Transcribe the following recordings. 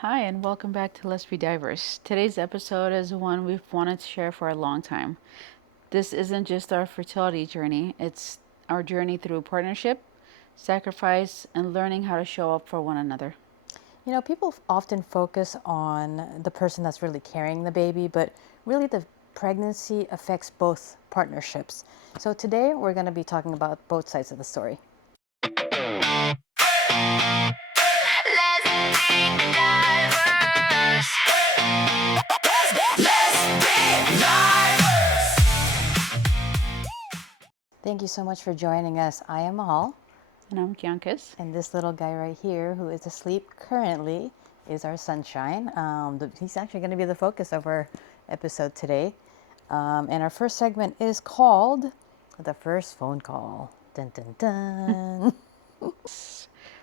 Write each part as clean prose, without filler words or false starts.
Hi, and welcome back to Lez-B-Diverse. Today's episode is one we've wanted to share for a long time. This isn't just our fertility journey, it's our journey through partnership, sacrifice, and learning how to show up for one another. You know, people often focus on the person that's really carrying the baby, but really the pregnancy affects both partnerships. So today we're going to be talking about both sides of the story. Thank you so much for joining us. I am Mahal, And I'm Kiankis. and this little guy right here who is asleep currently is our sunshine. He's actually going to be the focus of our episode today. And our first segment is called The First Phone Call. Dun, dun, dun.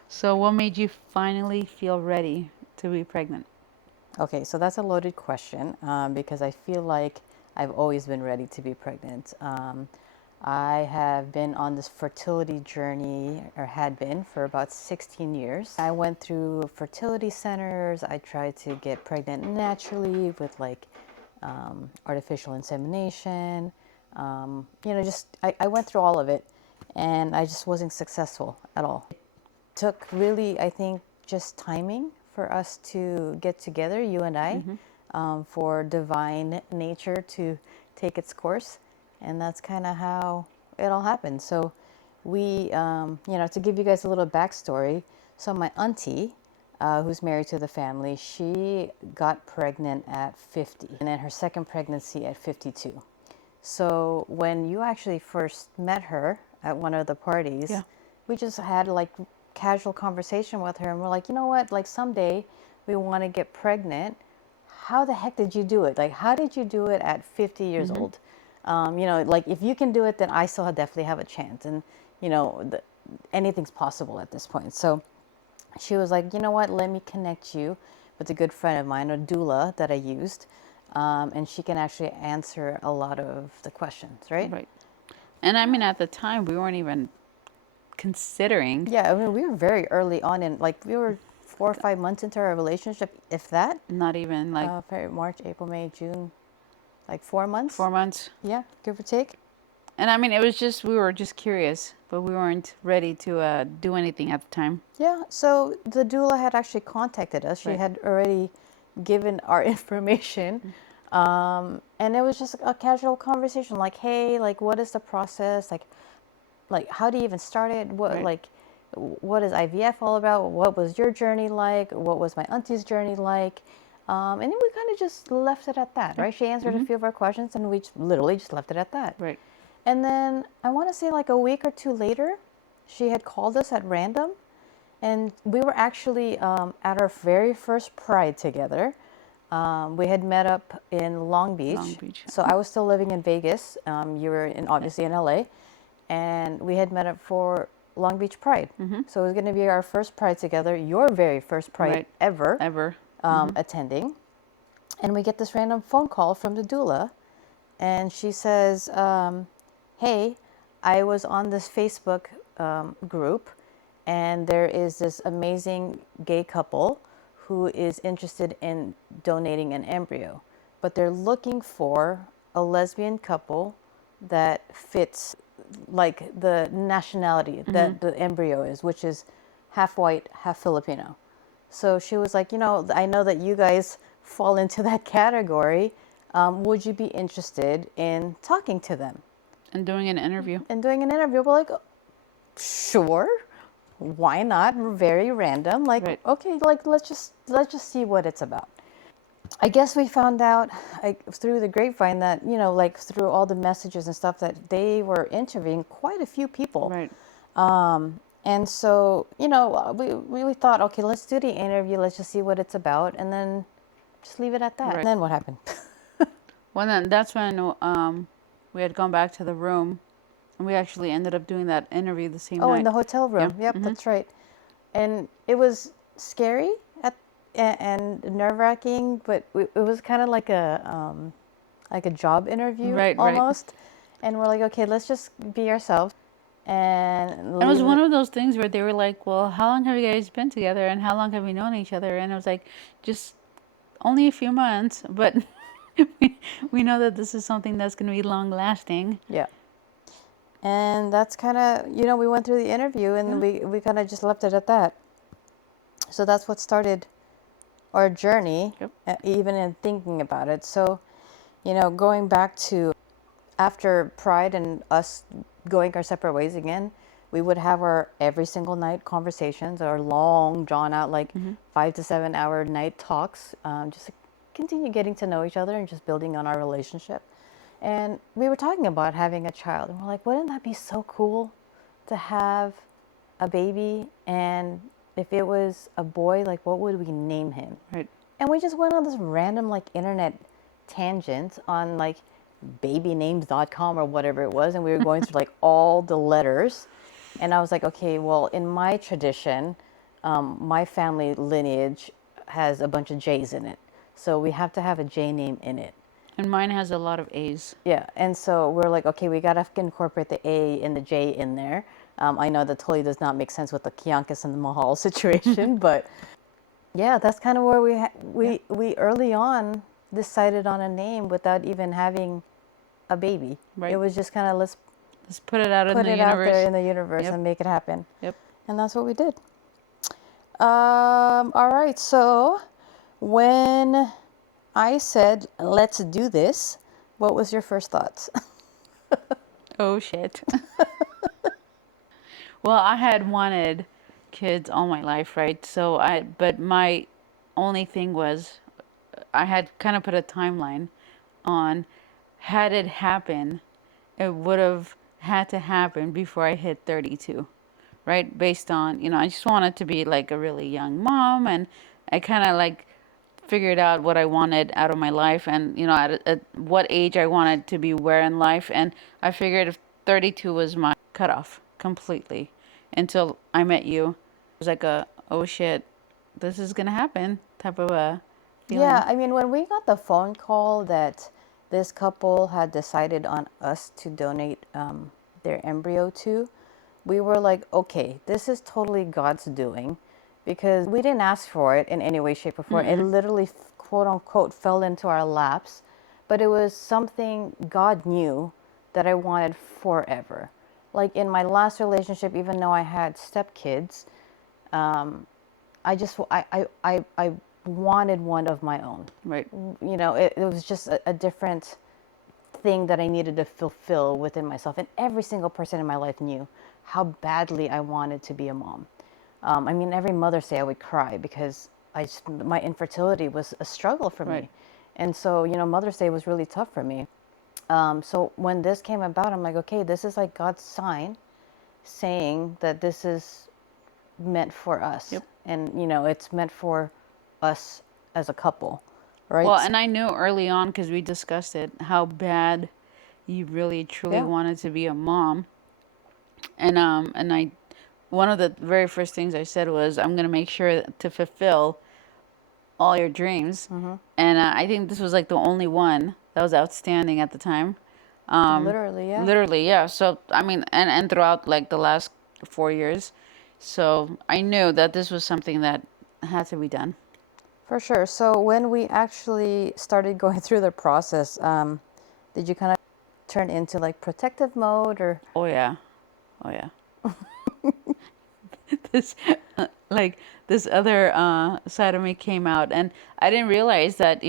So, what made you finally feel ready to be pregnant? Okay, so that's a loaded question because I feel like I've always been ready to be pregnant. I have been on this fertility journey, or had been, for about 16 years. I went through fertility centers. I tried to get pregnant naturally with like artificial insemination. I went through all of it and I just wasn't successful at all. It took really, I think, just timing for us to get together, you and I, for divine nature to take its course. And that's kind of how it all happened. So to give you guys a little backstory, so my auntie, who's married to the family, she got pregnant at 50 and then her second pregnancy at 52. So when you actually first met her at one of the parties, Yeah. we just had like casual conversation with her and we're like, you know what, like someday we want to get pregnant. How the heck did you do it? Like, how did you do it at 50 years old? Like if you can do it, then I still definitely have a chance. And, anything's possible at this point. So she was like, you know what, let me connect you with a good friend of mine, a doula that I used. And she can actually answer a lot of the questions, right? Right. And I mean, at the time, we weren't even considering, Yeah, I mean, we were very early on in, like, we were 4 or 5 months into our relationship, if that. not even like February, March, April, May, June, like 4 months. 4 months. Yeah, give or take. And I mean, it was just, we were just curious, but we weren't ready to do anything at the time. Yeah, so the doula had actually contacted us. She Right. had already given our information. And it was just a casual conversation like, hey, like, what is the process? Like how do you even start it? Right. What is IVF all about? What was your journey like? What was my auntie's journey like? And then we kind of just left it at that, right? She answered a few of our questions and we literally just left it at that. Right. And then I want to say like a week or two later, she had called us at random and we were actually at our very first Pride together. We had met up in Long Beach. Long Beach. So I was still living in Vegas. You were obviously in LA. And we had met up for Long Beach Pride. So it was going to be our first Pride together, your very first Pride Right. ever Ever. attending. And we get this random phone call from the doula. And she says, hey, I was on this Facebook group, and there is this amazing gay couple who is interested in donating an embryo, but they're looking for a lesbian couple that fits like the nationality that the embryo is, which is half white, half Filipino. So she was like, I know that you guys fall into that category. Would you be interested in talking to them And doing an interview. and doing an interview? We're like, sure, why not? Very random. Like, Right. okay, like let's just see what it's about. I guess we found out through the grapevine that, like through all the messages and stuff, that they were interviewing quite a few people. Right. And so, we thought, okay, let's do the interview. Let's just see what it's about. And then just leave it at that. Right. And then what happened? Well, then that's when we had gone back to the room, and we actually ended up doing that interview the same Oh, night. in the hotel room. Yeah. Yep, that's right. And it was scary and nerve-wracking, but it was kind of like a job interview Right, right. almost. And we're like, okay, let's just be ourselves. and It was leave one it. of those things where they were like, "Well, how long have you guys been together, and how long have you known each other?" And it was like, just only a few months, but we, we know that this is something that's going to be long lasting. Yeah. And that's kind of, we went through the interview and Yeah. we kind of just left it at that. So that's what started our journey, Yep. even in thinking about it. So, going back to after Pride and us going our separate ways again, we would have our every single night conversations, our long, drawn out, like 5 to 7 hour night talks, just to continue getting to know each other and just building on our relationship. And we were talking about having a child, and we're like, wouldn't that be so cool to have a baby? And if it was a boy, like, what would we name him? Right. And we just went on this random, like, internet tangent on, like, babynames.com or whatever it was. And we were going through, like, all the letters. And I was like, okay, well, in my tradition, my family lineage has a bunch of J's in it. So we have to have a J name in it. And mine has a lot of A's. Yeah, and so we're like, okay, we gotta incorporate the A and the J in there. I know that totally does not make sense with the Kiyankas and the Mahal situation, but yeah, that's kind of where we early on decided on a name without even having a baby. Right. It was just kind of let's Let's put it out in put the it out there universe. in the universe Yep. and make it happen, Yep. and that's what we did. All right, so when I said let's do this, what was your first thoughts? Oh shit. Well, I had wanted kids all my life, right? But my only thing was, I had kind of put a timeline on, had it happen, it would have had to happen before I hit 32, right? Based on, I just wanted to be like a really young mom, and I kind of like figured out what I wanted out of my life, and at what age I wanted to be where in life. And I figured if 32 was my cutoff completely until I met you. It was like a, oh shit, this is gonna happen type of a Yeah, feeling. I mean, when we got the phone call that this couple had decided on us to donate their embryo to, we were like, okay, this is totally God's doing because we didn't ask for it in any way, shape, or form. It literally, quote unquote, fell into our laps, but it was something God knew that I wanted forever. Like in my last relationship, even though I had stepkids, I wanted one of my own. Right. It was just a different thing that I needed to fulfill within myself. And every single person in my life knew how badly I wanted to be a mom. I mean, every Mother's Day I would cry because my infertility was a struggle for Right. me. And so, Mother's Day was really tough for me. So when this came about, I'm like, okay, this is like God's sign saying that this is meant for us. Yep. And, it's meant for us as a couple, Well, right? and I knew early on, because we discussed it, how bad you really truly Yeah. wanted to be a mom. And I, one of the very first things I said was, I'm gonna make sure to fulfill all your dreams. And I think this was like the only one that was outstanding at the time. Literally, yeah. Literally, yeah. So I mean, and throughout like the last 4 years, so I knew that this was something that had to be done. For sure. So when we actually started going through the process, did you kind of turn into like protective mode or? Oh yeah, oh yeah. This like this other side of me came out, and I didn't realize that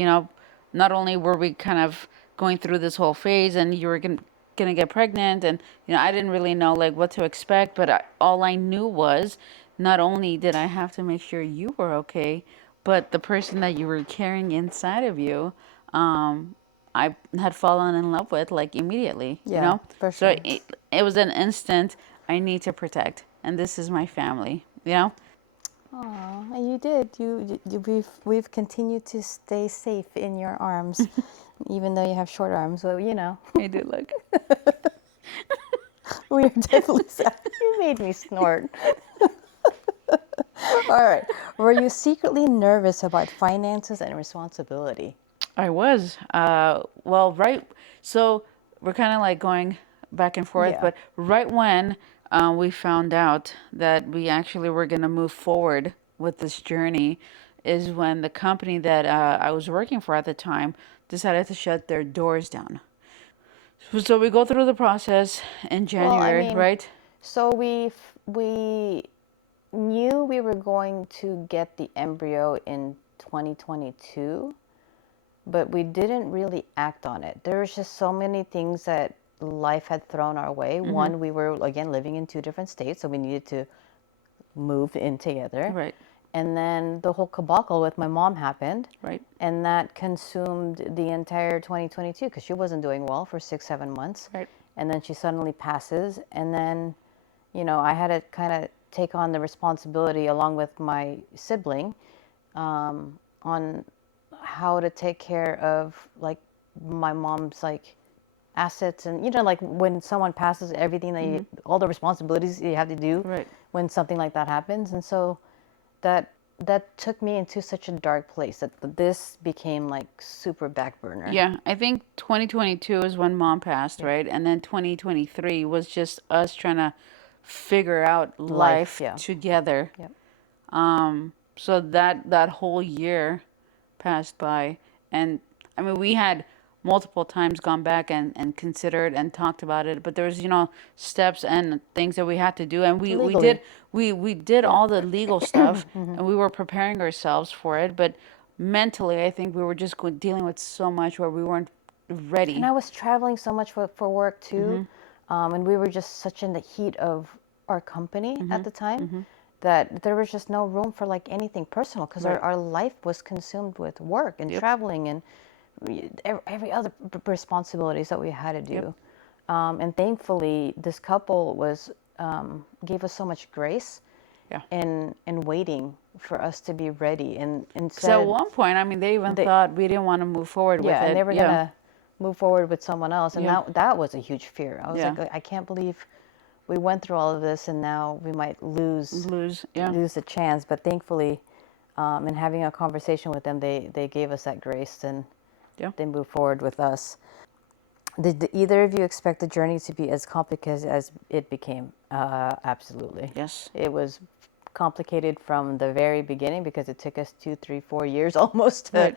not only were we kind of going through this whole phase, and you were gonna get pregnant, and I didn't really know like what to expect, but all I knew was, not only did I have to make sure you were okay, but the person that you were carrying inside of you, I had fallen in love with like immediately, Yeah, for so sure. it was an instant, I need to protect, and this is my family. Aw, and you did. We've continued to stay safe in your arms, even though you have short arms. But I do look. we are definitely. You made me snort. All right. Were you secretly nervous about finances and responsibility? I was. Well, right. So we're kind of like going back and forth, Yeah. but right when we found out that we actually were going to move forward with this journey is when the company that I was working for at the time decided to shut their doors down. So we go through the process in Well, I January, mean, right? so we knew we were going to get the embryo in 2022, but we didn't really act on it. There was just so many things that life had thrown our way. One, we were again living in two different states, so we needed to move in together. Right, And then the whole cabal with my mom happened, right, and that consumed the entire 2022 because she wasn't doing well for 6, 7 months. right. And then she suddenly passes. And then, I had to kind of take on the responsibility along with my sibling on how to take care of like my mom's like assets and like when someone passes everything that you, all the responsibilities you have to do Right. when something like that happens. And so that that took me into such a dark place that this became like super back burner. Yeah, I think 2022 is when mom passed, Yep. right? And then 2023 was just us trying to figure out Life, life yeah. together. Yep. So that whole year passed by, and I mean we had multiple times gone back and considered and talked about it, but there was steps and things that we had to do, and we Legally. did we did Yeah. all the legal stuff, and we were preparing ourselves for it, but mentally I think we were just dealing with so much where we weren't And ready. I was traveling so much for work too. And we were just such in the heat of our company at the time that there was just no room for like anything personal because Right. our life was consumed with work and Yep. traveling and every other responsibilities that we had to Yep. do. And thankfully, this couple was gave us so much grace Yeah. in waiting for us to be ready. And Because at instead, one point, I mean, they even they thought we didn't want to move forward with yeah, and it. they were Yeah. gonna move forward with someone else, and Yeah. that was a huge fear. I was Yeah. like, I can't believe we went through all of this, and now we might Lose. Yeah. lose the chance. But thankfully, in having a conversation with them, they gave us that grace and Yeah. they moved forward with us. Did either of you expect the journey to be as complicated as it became? Absolutely. Yes. It was complicated from the very beginning because it took us 2, 3, 4 years almost Right.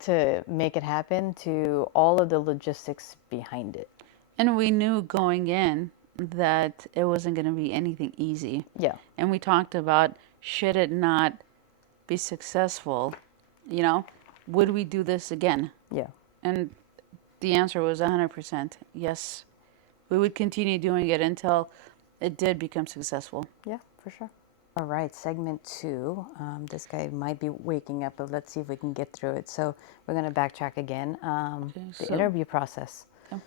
to make it happen, to all of the logistics behind it. And we knew going in that it wasn't going to be anything easy. Yeah. And we talked about should it not be successful, you know, would we do this again? Yeah. And the answer was 100% yes. We would continue doing it until it did become successful. Yeah, for sure. All right, segment two. This guy might be waking up, but let's see if we can get through it. So we're going to backtrack again. Okay, The so interview process. yeah. What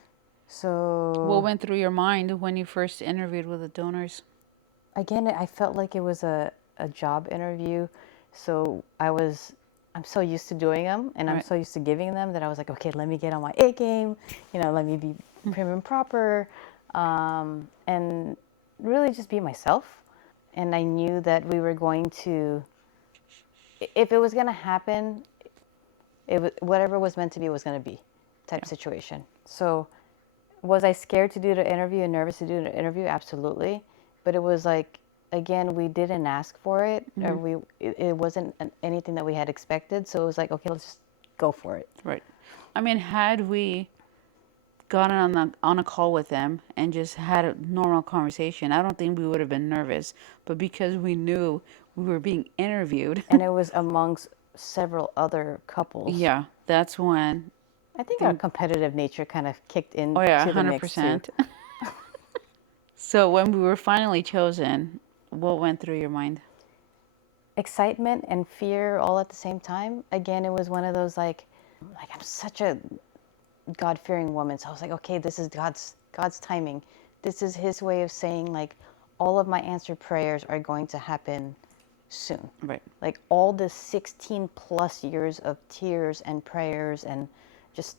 So went through your mind when you first interviewed with the donors? again, I felt like it was a job interview. So I'm so used to doing them and I'm Right. so used to giving them that I was like, okay, let me get on my A game, let me be prim and proper, and really just be myself. And I knew that we were going to, if it was going to happen, whatever was meant to be was going to be type situation. So was I scared to do the interview and nervous to do the interview? Absolutely. But it was like, again, we didn't ask for it, or it wasn't anything that we had expected. So it was like, okay, let's just go for it. Right. I mean, had we gotten on a call with them and just had a normal conversation, I don't think we would have been nervous. But because we knew we were being interviewed, And it was amongst several other couples. yeah, that's when. I think our competitive nature kind of kicked Oh yeah, into the mix too. 100%. So when we were finally chosen, what went through your mind? Excitement and fear all at the same time. Again, it was one of those like I'm such a God-fearing woman, so I was like, okay, this is God's timing. This is His way of saying like all of my answered prayers are going to happen soon. Right. Like all the 16 plus years of tears and prayers and just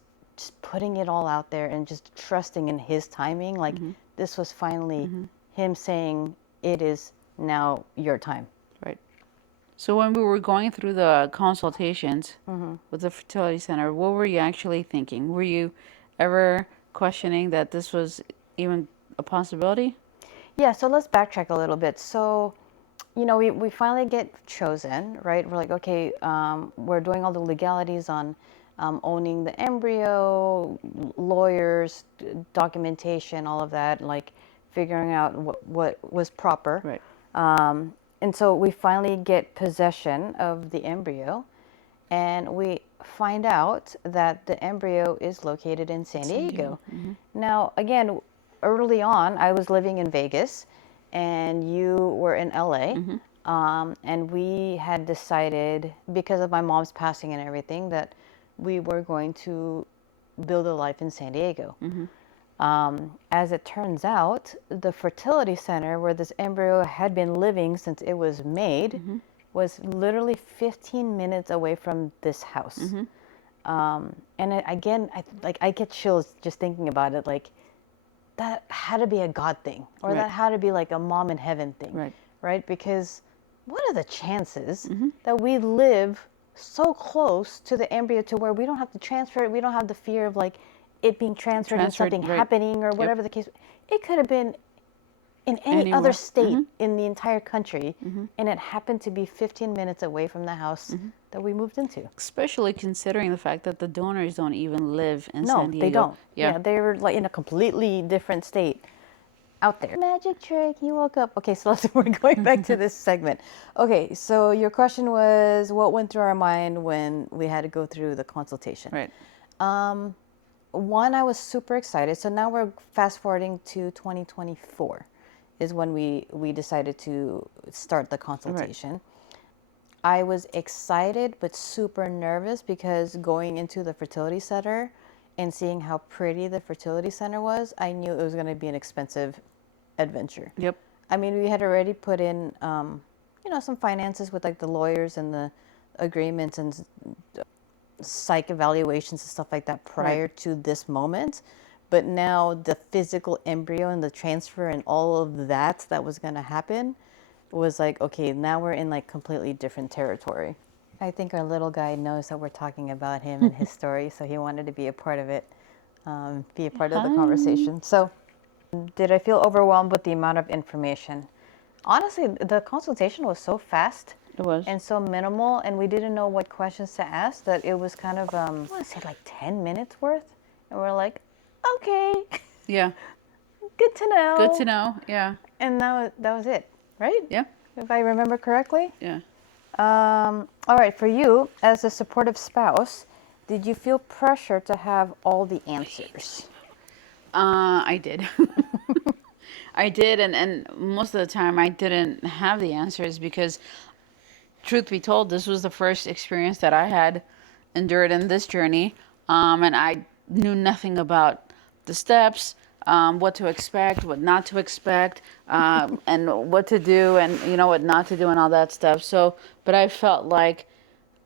putting it all out there and just trusting in His timing. Like this was finally Him saying, it is now your time. Right. So when we were going through the consultations with the fertility center, what were you actually thinking? Were you ever questioning that this was even a possibility? Yeah, so let's backtrack a little bit. So, we finally get chosen, right? We're like, okay, we're doing all the legalities on owning the embryo, lawyers, documentation, all of that, like figuring out what was proper. Right. And so we finally get possession of the embryo, and we find out that the embryo is located in San Diego. Now, again, early on, I was living in Vegas, and you were in LA. And we had decided, because of my mom's passing and everything, that we were going to build a life in San Diego. As it turns out, the fertility center where this embryo had been living since it was made was literally 15 minutes away from this house. And again, I get chills just thinking about it. Like, that had to be a God thing, or that had to be like a mom in heaven thing, right? Because what are the chances that we live so close to the embryo to where we don't have to transfer it, we don't have the fear of like it being transferred and something happening or whatever the case. It could have been in any other state in the entire country, and it happened to be 15 minutes away from the house that we moved into. Especially considering the fact that the donors don't even live in San Diego. They don't. Yeah. Yeah, they were like in a completely different state out there. Magic trick, you woke up. Okay, so we're going back to this segment. Okay, so your question was what went through our mind when we had to go through the consultation. Right. One, I was super excited. So now we're fast forwarding to 2024 is when we decided to start the consultation. I was excited but super nervous because going into the fertility center and seeing how pretty the fertility center was, I knew it was going to be an expensive adventure. Yep. I mean, we had already put in, some finances with like the lawyers and the agreements and psych evaluations and stuff like that prior to this moment. But now the physical embryo and the transfer and all of that was going to happen was like, okay, now we're in like completely different territory. I think our little guy knows that we're talking about him and his story, so he wanted to be a part of it, be a part of the conversation. So did I feel overwhelmed with the amount of information? Honestly, the consultation was so fast. It was. And so minimal, and we didn't know what questions to ask, that it was kind of, I want to say like 10 minutes worth. And we're like, okay. Yeah. Good to know. Good to know. Yeah. And that was it, right? Yeah. If I remember correctly. Yeah. All right, for you, as a supportive spouse, did you feel pressure to have all the answers? I did. I did, and most of the time I didn't have the answers because, truth be told, this was the first experience that I had endured in this journey, and I knew nothing about the steps, what to expect, what not to expect, and what to do, and what not to do, and all that stuff. So, but I felt like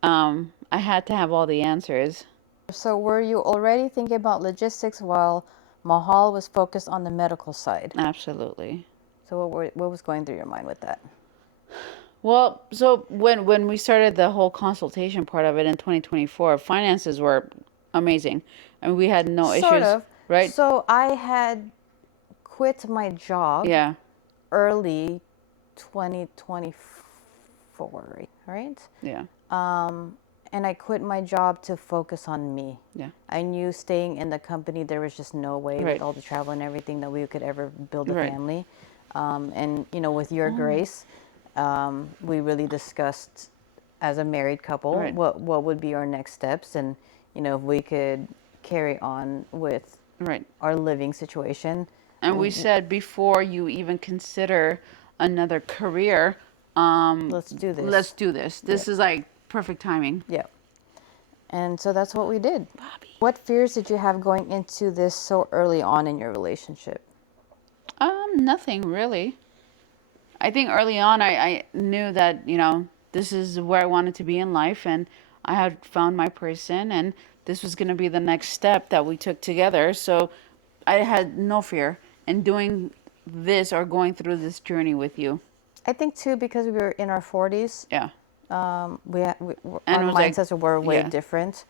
I had to have all the answers. So were you already thinking about logistics while Mahal was focused on the medical side? Absolutely. So what was going through your mind with that? Well, so when we started the whole consultation part of it in 2024, finances were amazing. I mean, we had no issues. Sort of. Right? So I had quit my job Yeah. early 2024, right? Yeah. And I quit my job to focus on me. Yeah. I knew staying in the company, there was just no way Right. with all the travel and everything that we could ever build a Right. family. And, with your grace, we really discussed as a married couple Right. what would be our next steps, and, if we could carry on with Right. our living situation. And we said before you even consider another career, Let's do this. let's do this. This is like perfect timing. Yeah. And so that's what we did. Bobby. What fears did you have going into this so early on in your relationship? Nothing really. I think early on I knew that, this is where I wanted to be in life, and I had found my person, and this was going to be the next step that we took together. So I had no fear in doing this or going through this journey with you. I think too, because we were in our 40s, Yeah. our And it was like- mindsets were way yeah. different.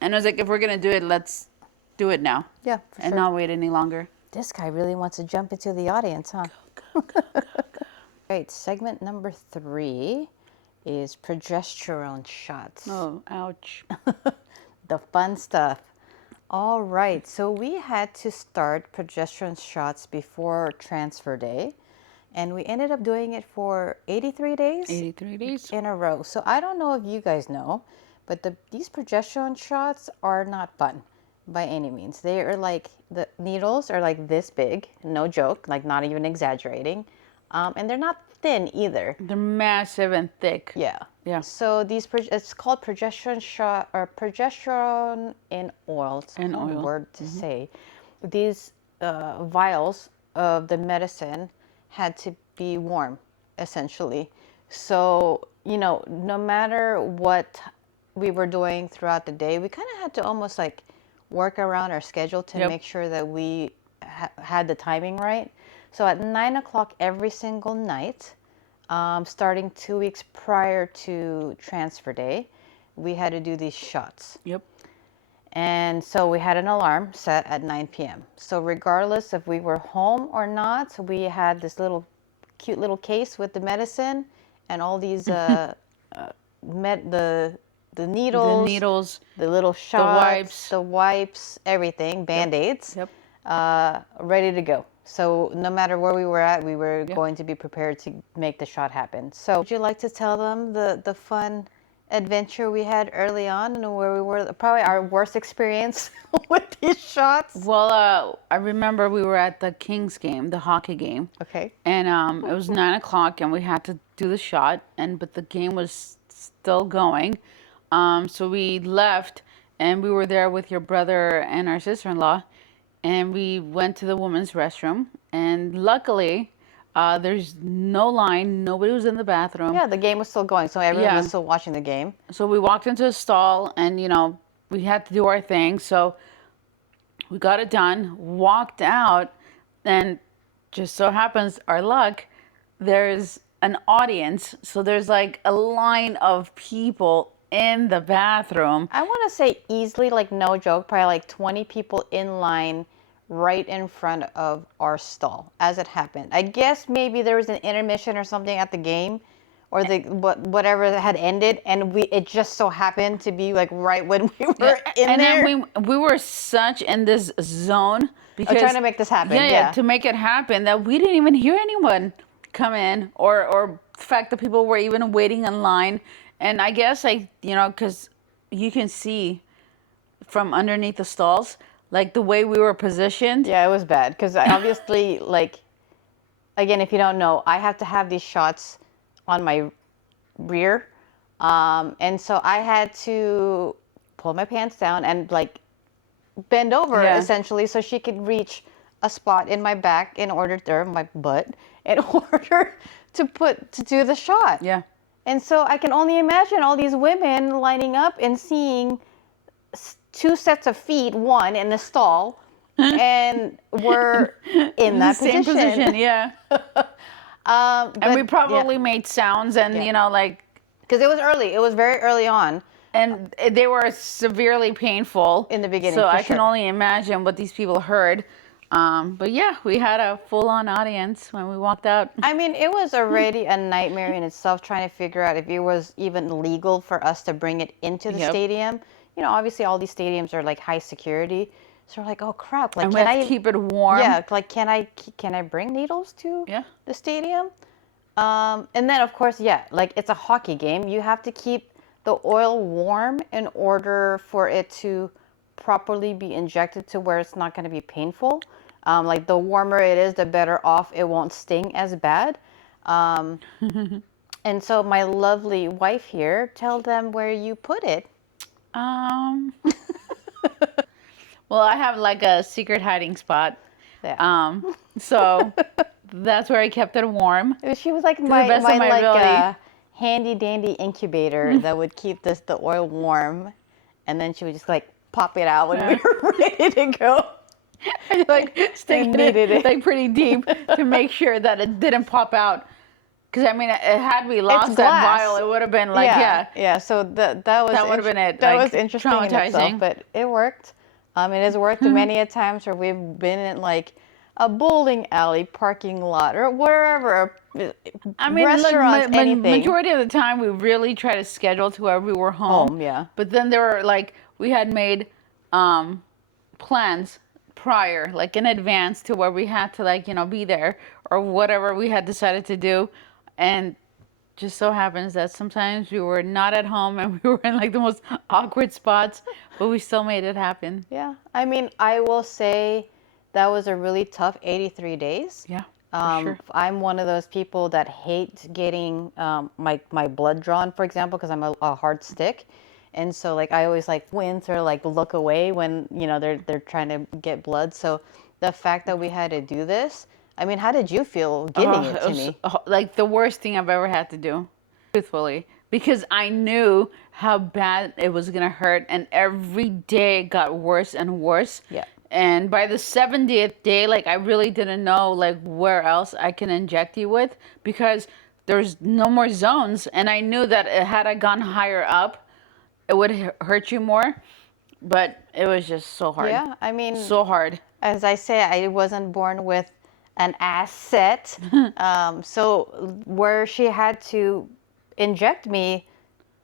And I was like, if we're going to do it, let's do it now Yeah, for and sure. not wait any longer. This guy really wants to jump into the audience, huh? Right, segment number 3 is progesterone shots. Oh, ouch. The fun stuff. All right, so we had to start progesterone shots before transfer day, and we ended up doing it for 83 days 83 days. in a row. So I don't know if you guys know, but these progesterone shots are not fun by any means. They are like, the needles are like this big, no joke, like not even exaggerating, and they're not thin either. They're massive and thick. Yeah. Yeah. So it's called progesterone shot, or progesterone in oil. It's a In hard oil. word to say. These vials of the medicine had to be warm, essentially. So, no matter what we were doing throughout the day, we kind of had to almost like work around our schedule to Yep. make sure that we had the timing right. So at 9 o'clock every single night, starting 2 weeks prior to transfer day, we had to do these shots. Yep. And so we had an alarm set at 9 p.m. So regardless if we were home or not, we had this cute little case with the medicine and all these the The needles, needles, the little shots, wipes. the wipes, everything, Band-Aids, Yep. ready to go. So no matter where we were at, we were going to be prepared to make the shot happen. So would you like to tell them the fun adventure we had early on and where we were, probably our worst experience with these shots? Well, I remember we were at the Kings game, the hockey game. Okay. And it was 9 o'clock, and we had to do the shot, but the game was still going. So we left, and we were there with your brother and our sister-in-law, and we went to the women's restroom. And luckily, there's no line. Nobody was in the bathroom. Yeah, the game was still going, so everyone Yeah. was still watching the game. So we walked into a stall, and we had to do our thing. So we got it done, walked out, and just so happens, our luck, there's an audience. So there's like a line of people in the bathroom. I want to say easily, like no joke, probably like 20 people in line right in front of our stall as it happened. I guess maybe there was an intermission or something at the game, or whatever had ended, and it just so happened to be like right when we were in And there. then we were such in this zone because trying to make this happen. Yeah. to make it happen, that we didn't even hear anyone come in, or the fact that people were even waiting in line. And I guess because you can see from underneath the stalls, like the way we were positioned. Yeah, it was bad because obviously, like, again, if you don't know, I have to have these shots on my rear, and so I had to pull my pants down and like bend over essentially so she could reach a spot in my back my butt in order to do the shot. Yeah. And so I can only imagine all these women lining up and seeing 2 sets of feet, one in the stall, and we're in that Same position, yeah. And we probably made sounds, and because it was early. It was very early on. And they were severely painful in the beginning. So I can only imagine what these people heard. But yeah, we had a full-on audience when we walked out. I mean, it was already a nightmare in itself trying to figure out if it was even legal for us to bring it into the stadium. Obviously all these stadiums are like high security. So we're like, oh crap! Like, and we have to keep it warm. Yeah, like can I bring needles to the stadium? And then of course, like it's a hockey game. You have to keep the oil warm in order for it to properly be injected to where it's not going to be painful. Like the warmer it is, the better off it won't sting as bad. And so my lovely wife here, tell them where you put it. Well, I have like a secret hiding spot. Yeah. So that's where I kept it warm. She was like my handy dandy incubator that would keep the oil warm, and then she would just like pop it out when we were ready to go. Like sticking it like pretty deep to make sure that it didn't pop out. Because I mean, had we lost that vial, it would have been like yeah. So that would have been it. That like, was interesting in itself, but it worked. It has worked many a times where we've been in like a bowling alley, parking lot, or wherever, I mean, like restaurants, anything. majority of the time, we really try to schedule to where we were home. Home, yeah. But then there were like we had made um, plans prior, like in advance, to where we had to like be there or whatever we had decided to do, and just so happens that sometimes we were not at home and we were in like the most awkward spots, but we still made it happen. Yeah. I mean, I will say that was a really tough 83 days. Yeah, for sure. I'm one of those people that hate getting my blood drawn, for example, because I'm a hard stick. And so like I always like wince or like look away when, they're trying to get blood. So the fact that we had to do this, I mean, how did you feel giving it It to was me? like the worst thing I've ever had to do, truthfully, because I knew how bad it was gonna hurt, and every day it got worse and worse. Yeah. And by the 70th day, like I really didn't know like where else I can inject you with because there's no more zones, and I knew that had I gone higher up, it would hurt you more. But it was just so hard. Yeah, I mean, So hard. as I say, I wasn't born with an asset. So where she had to inject me,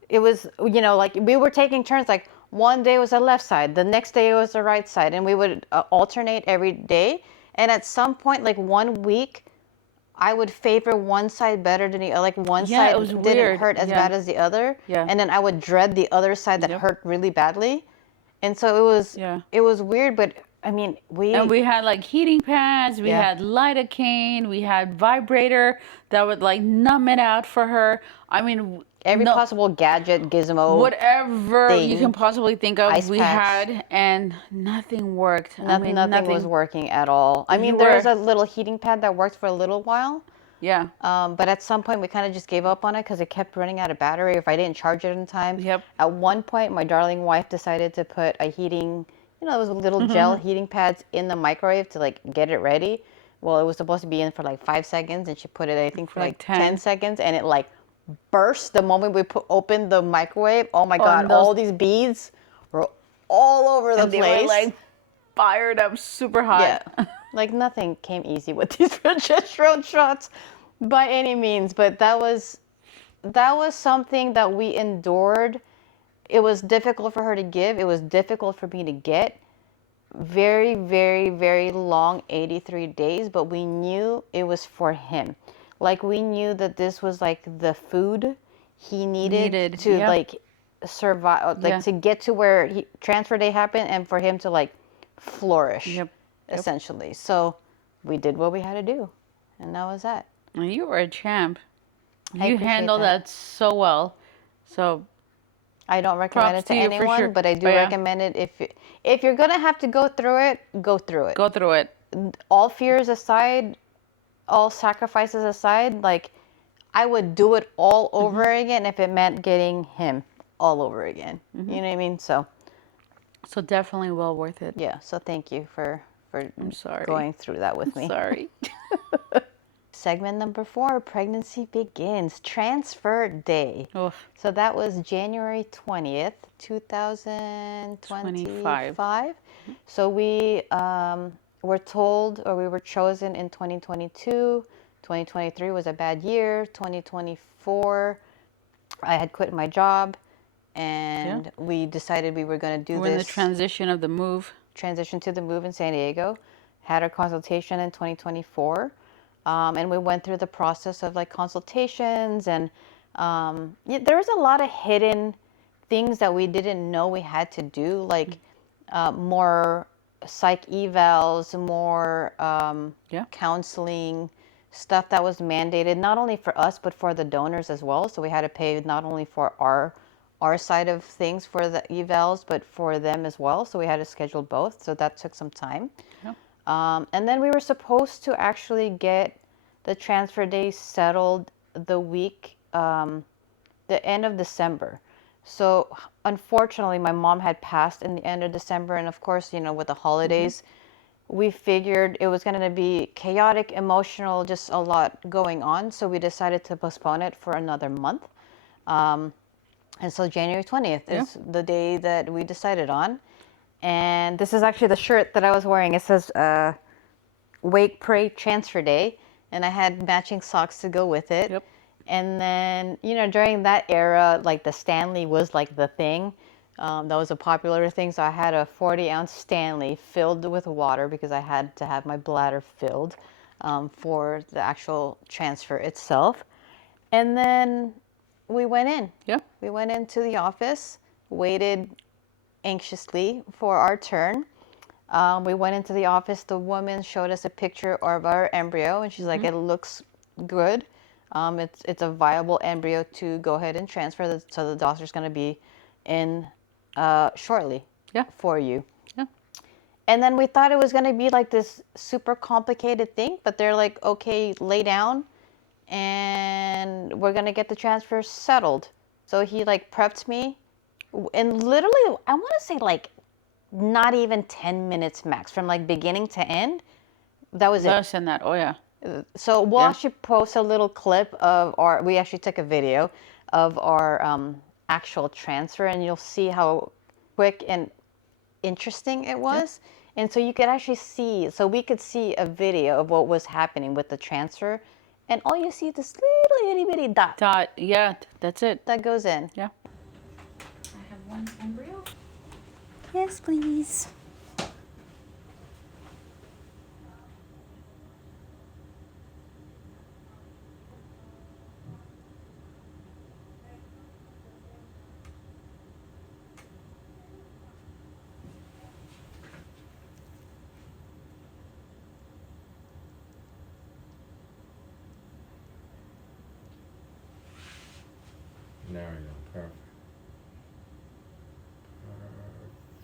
it was, like we were taking turns. Like one day was the left side, the next day it was the right side, and we would alternate every day. And at some point, like one week, I would favor one side better than the other. Like one Yeah, it side was didn't weird. hurt as Yeah. bad as the other. Yeah. And then I would dread the other side that Yep. hurt really badly. And so Yeah. it was weird, but I mean, And we had like heating pads, we Yeah. had lidocaine, we had vibrator that would like numb it out for her. I mean, every no, possible gadget, gizmo, whatever you thing, can possibly think of, ice we packs. had, and nothing worked. I mean, nothing was working at all. I mean, You there was were, a little heating pad that worked for a little while, yeah, but at some point we kind of just gave up on it because it kept running out of battery if I didn't charge it in time. yep. At one point, my darling wife decided to put a heating, those little gel heating pads in the microwave to like get it ready. Well, it was supposed to be in for like 5 seconds, and she put it, I think, for like 10 seconds, and it like burst the moment we opened the microwave. Oh my God, and those, all these beads were all over the and they place. were like fired up super hot. Yeah, like nothing came easy with these progesterone shots by any means, but that was something that we endured. It was difficult for her to give. It was difficult for me to get. Very, very, very long 83 days, but we knew it was for him. Like we knew that this was like the food he needed to yeah. like survive, like Yeah. to get to where transfer day happened and for him to like flourish, Yep. essentially. So we did what we had to do, and that was that. You were a champ. I You appreciate handled that so well. So I don't recommend props it to to you for anyone, sure. but I do But yeah, recommend it if you're gonna have to go through it, go through it. go through it. All fears aside, all sacrifices aside, like I would do it all over again if it meant getting him all over again. You know what I mean? So So definitely well worth it. yeah. So thank you for I'm sorry. going through that with me. Sorry. Segment number 4, pregnancy begins. Transfer day. Oh, So that was January 20th, 2025. 25. So we were told, or we were chosen in 2022. 2023 was a bad year. 2024, I had quit my job, and we decided we were going to do we're in the this transition of the move. transition to the move in San Diego. Had our consultation in 2024, and we went through the process of like consultations, and there was a lot of hidden things that we didn't know we had to do, like more psych evals, more counseling, stuff that was mandated not only for us but for the donors as well. So we had to pay not only for our side of things for the evals, but for them as well. So we had to schedule both. So that took some time. Yeah. And then we were supposed to actually get the transfer days settled the week, the end of December. So unfortunately, my mom had passed in the end of December. And of course, with the holidays, we figured it was going to be chaotic, emotional, just a lot going on. So we decided to postpone it for another month. And so January 20th is the day that we decided on. And this is actually the shirt that I was wearing. It says, wake, pray, transfer day, and I had matching socks to go with it. Yep. And then, during that era, like the Stanley was like the thing. That was a popular thing. So I had a 40-ounce Stanley filled with water because I had to have my bladder filled for the actual transfer itself. And then we went in. Yeah. We went into the office, waited anxiously for our turn. We went into the office. The woman showed us a picture of our embryo, and she's like, "It looks good. It's a viable embryo to go ahead and transfer. So the doctor's going to be in shortly Yeah. for you." Yeah. And then we thought it was going to be like this super complicated thing, but they're like, "Okay, lay down, and we're going to get the transfer settled." So he like prepped me, and literally, I want to say like not even 10 minutes max from like beginning to end. That was it. Less than that. Oh yeah. So we'll actually post a little clip of we actually took a video of our actual transfer, and you'll see how quick and interesting it was. And so you could actually see, so we could see a video of what was happening with the transfer, and all you see is this little itty bitty dot Dot. Yeah. That's it. that goes in. Yeah. I have one embryo. Yes, please. There we go, perfect.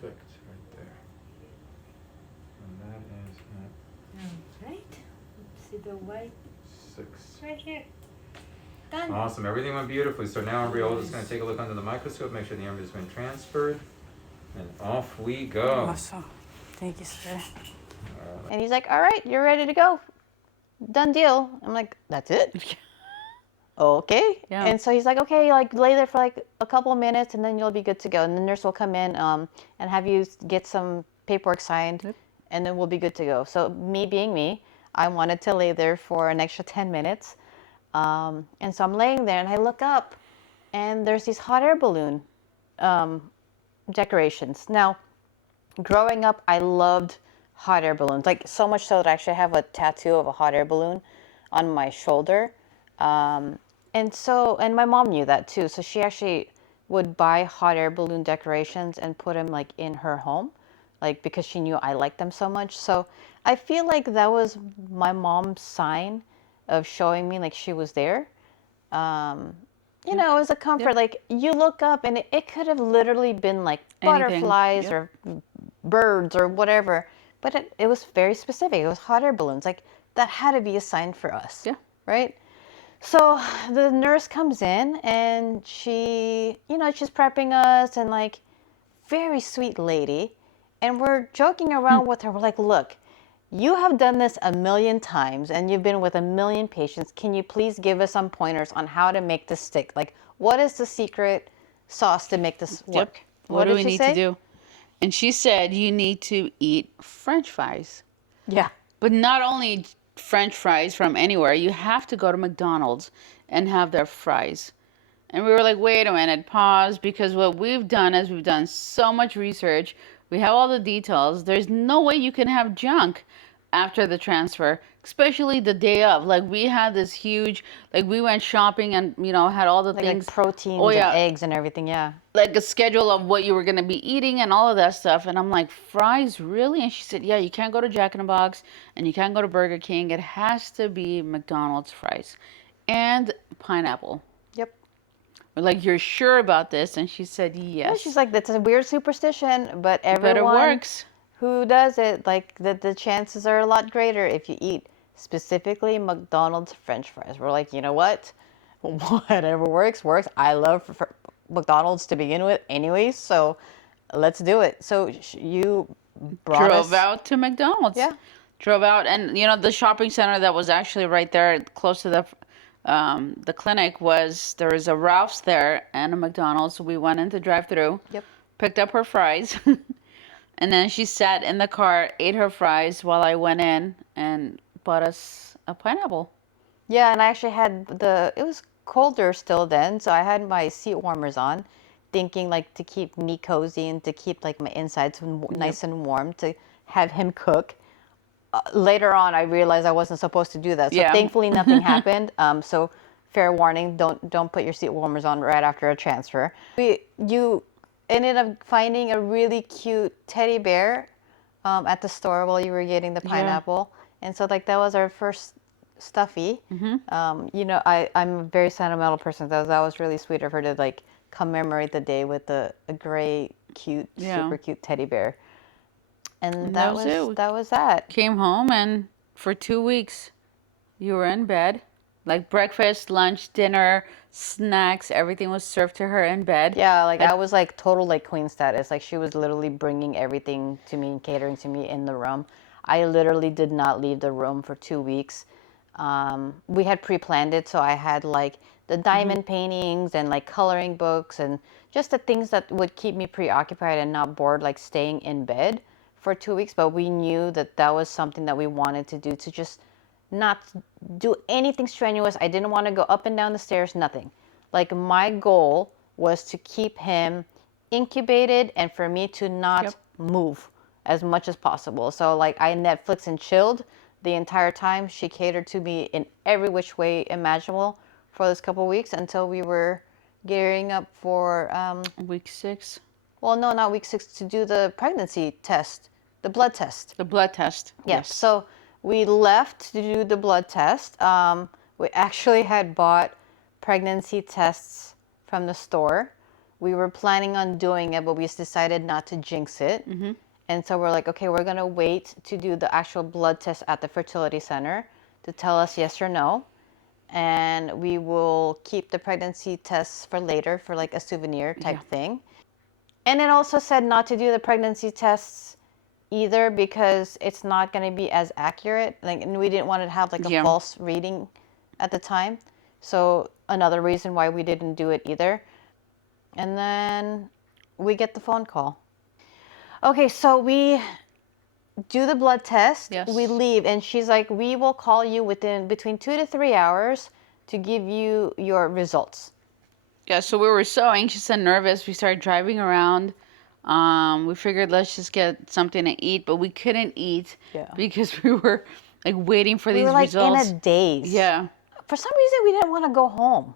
Perfect, right there. And that is All right. See the white at 6. right here. Done. Awesome, everything went beautifully. So now embryo is going to take a look under the microscope, make sure the embryo's been transferred, and off we go. Awesome. Thank you, sir. Uh, And he's like, "All right, you're ready to go. Done deal." I'm like, "That's it?" Okay. Yeah. And so he's like, "Okay, like lay there for like a couple of minutes and then you'll be good to go." And the nurse will come in and have you get some paperwork signed, and then we'll be good to go. So me being me, I wanted to lay there for an extra 10 minutes. And so I'm laying there and I look up and there's these hot air balloon decorations. Now, growing up, I loved hot air balloons, like so much so that I actually have a tattoo of a hot air balloon on my shoulder. And my mom knew that too. So she actually would buy hot air balloon decorations and put them like in her home, like because she knew I liked them so much. So I feel like that was my mom's sign of showing me like she was there. It was a comfort. Yep. Like you look up and it could have literally been like Anything. butterflies Yep. or birds or whatever, but it was very specific. It was hot air balloons. Like that had to be a sign for us. Yeah. Right? So the nurse comes in and she's prepping us and like very sweet lady. And we're joking around with her. We're like, "Look, you have done this a million times and you've been with a million patients. Can you please give us some pointers on how to make this stick? Like, what is the secret sauce to make this work?" Yep. What do did we she need say? to do? And she said you need to eat French fries. Yeah. But not only French fries from anywhere, you have to go to McDonald's and have their fries. And we were like, wait a minute, pause, because what we've done is we've done so much research. We have all the details. There's no way you can have junk after the transfer, especially the day of. Like we had this huge, like we went shopping and, had all the Like things. proteins Oh, yeah. and eggs and everything. Yeah. Like a schedule of what you were going to be eating and all of that stuff. And I'm like, fries, really? And she said, yeah, you can't go to Jack in the Box and you can't go to Burger King. It has to be McDonald's fries and pineapple. Yep. We're like, you're sure about this? And she said, Yeah, yes. she's like, "That's a weird superstition, but But it everyone works. who does it, like the chances are a lot greater if you eat specifically McDonald's French fries." We're like, "You know what? Whatever works, works." I love McDonald's to begin with anyways, so let's do it. So you brought Drove us. out to McDonald's. Yeah. Drove out, and the shopping center that was actually right there, close to the clinic, there was a Ralph's there and a McDonald's. So we went into drive-through. Yep. Picked up her fries, And then she sat in the car, ate her fries while I went in and bought us a pineapple. Yeah, and I actually had it was colder still then, so I had my seat warmers on, thinking like to keep me cozy and to keep like my insides nice and warm to have him cook. Later on, I realized I wasn't supposed to do that. So Yeah. thankfully, nothing happened. So fair warning: don't put your seat warmers on right after a transfer. You ended up finding a really cute teddy bear at the store while you were getting the pineapple, and so like that was our first stuffy. You know, I'm a very sentimental person. That was really sweet of her to like commemorate the day with a gray, cute, super cute teddy bear. And that was it. that was that. Came home and for 2 weeks you were in bed. Like breakfast, lunch, dinner, snacks, everything was served to her in bed. Yeah, like I was like total like queen status. Like she was literally bringing everything to me and catering to me in the room. I literally did not leave the room for 2 weeks. We had pre-planned it, so I had like the diamond paintings and like coloring books and just the things that would keep me preoccupied and not bored, like staying in bed for 2 weeks. But we knew that that was something that we wanted to do to just not do anything strenuous. I didn't want to go up and down the stairs, nothing. Like my goal was to keep him incubated and for me to not move as much as possible. So like I Netflix and chilled the entire time. She catered to me in every which way imaginable for those couple of weeks until we were gearing up for week 6. well, no, not week 6, to do the pregnancy test, the blood test. The blood test. Yeah. So we left to do the blood test. We actually had bought pregnancy tests from the store. We were planning on doing it, but we just decided not to jinx it. And so we're like, okay, we're going to wait to do the actual blood test at the fertility center to tell us yes or no. And we will keep the pregnancy tests for later for like a souvenir type thing. And it also said not to do the pregnancy tests either because it's not going to be as accurate. Like, and we didn't want to have like a false reading at the time. So another reason why we didn't do it either. And then we get the phone call. Okay, so we do the blood test. Yes. We leave, and she's like, "We will call you between 2 to 3 hours to give you your results." Yeah, so we were so anxious and nervous. We started driving around. We figured let's just get something to eat, but we couldn't eat because we were like waiting for these results. We were like in a daze. Yeah. For some reason, we didn't want to go home.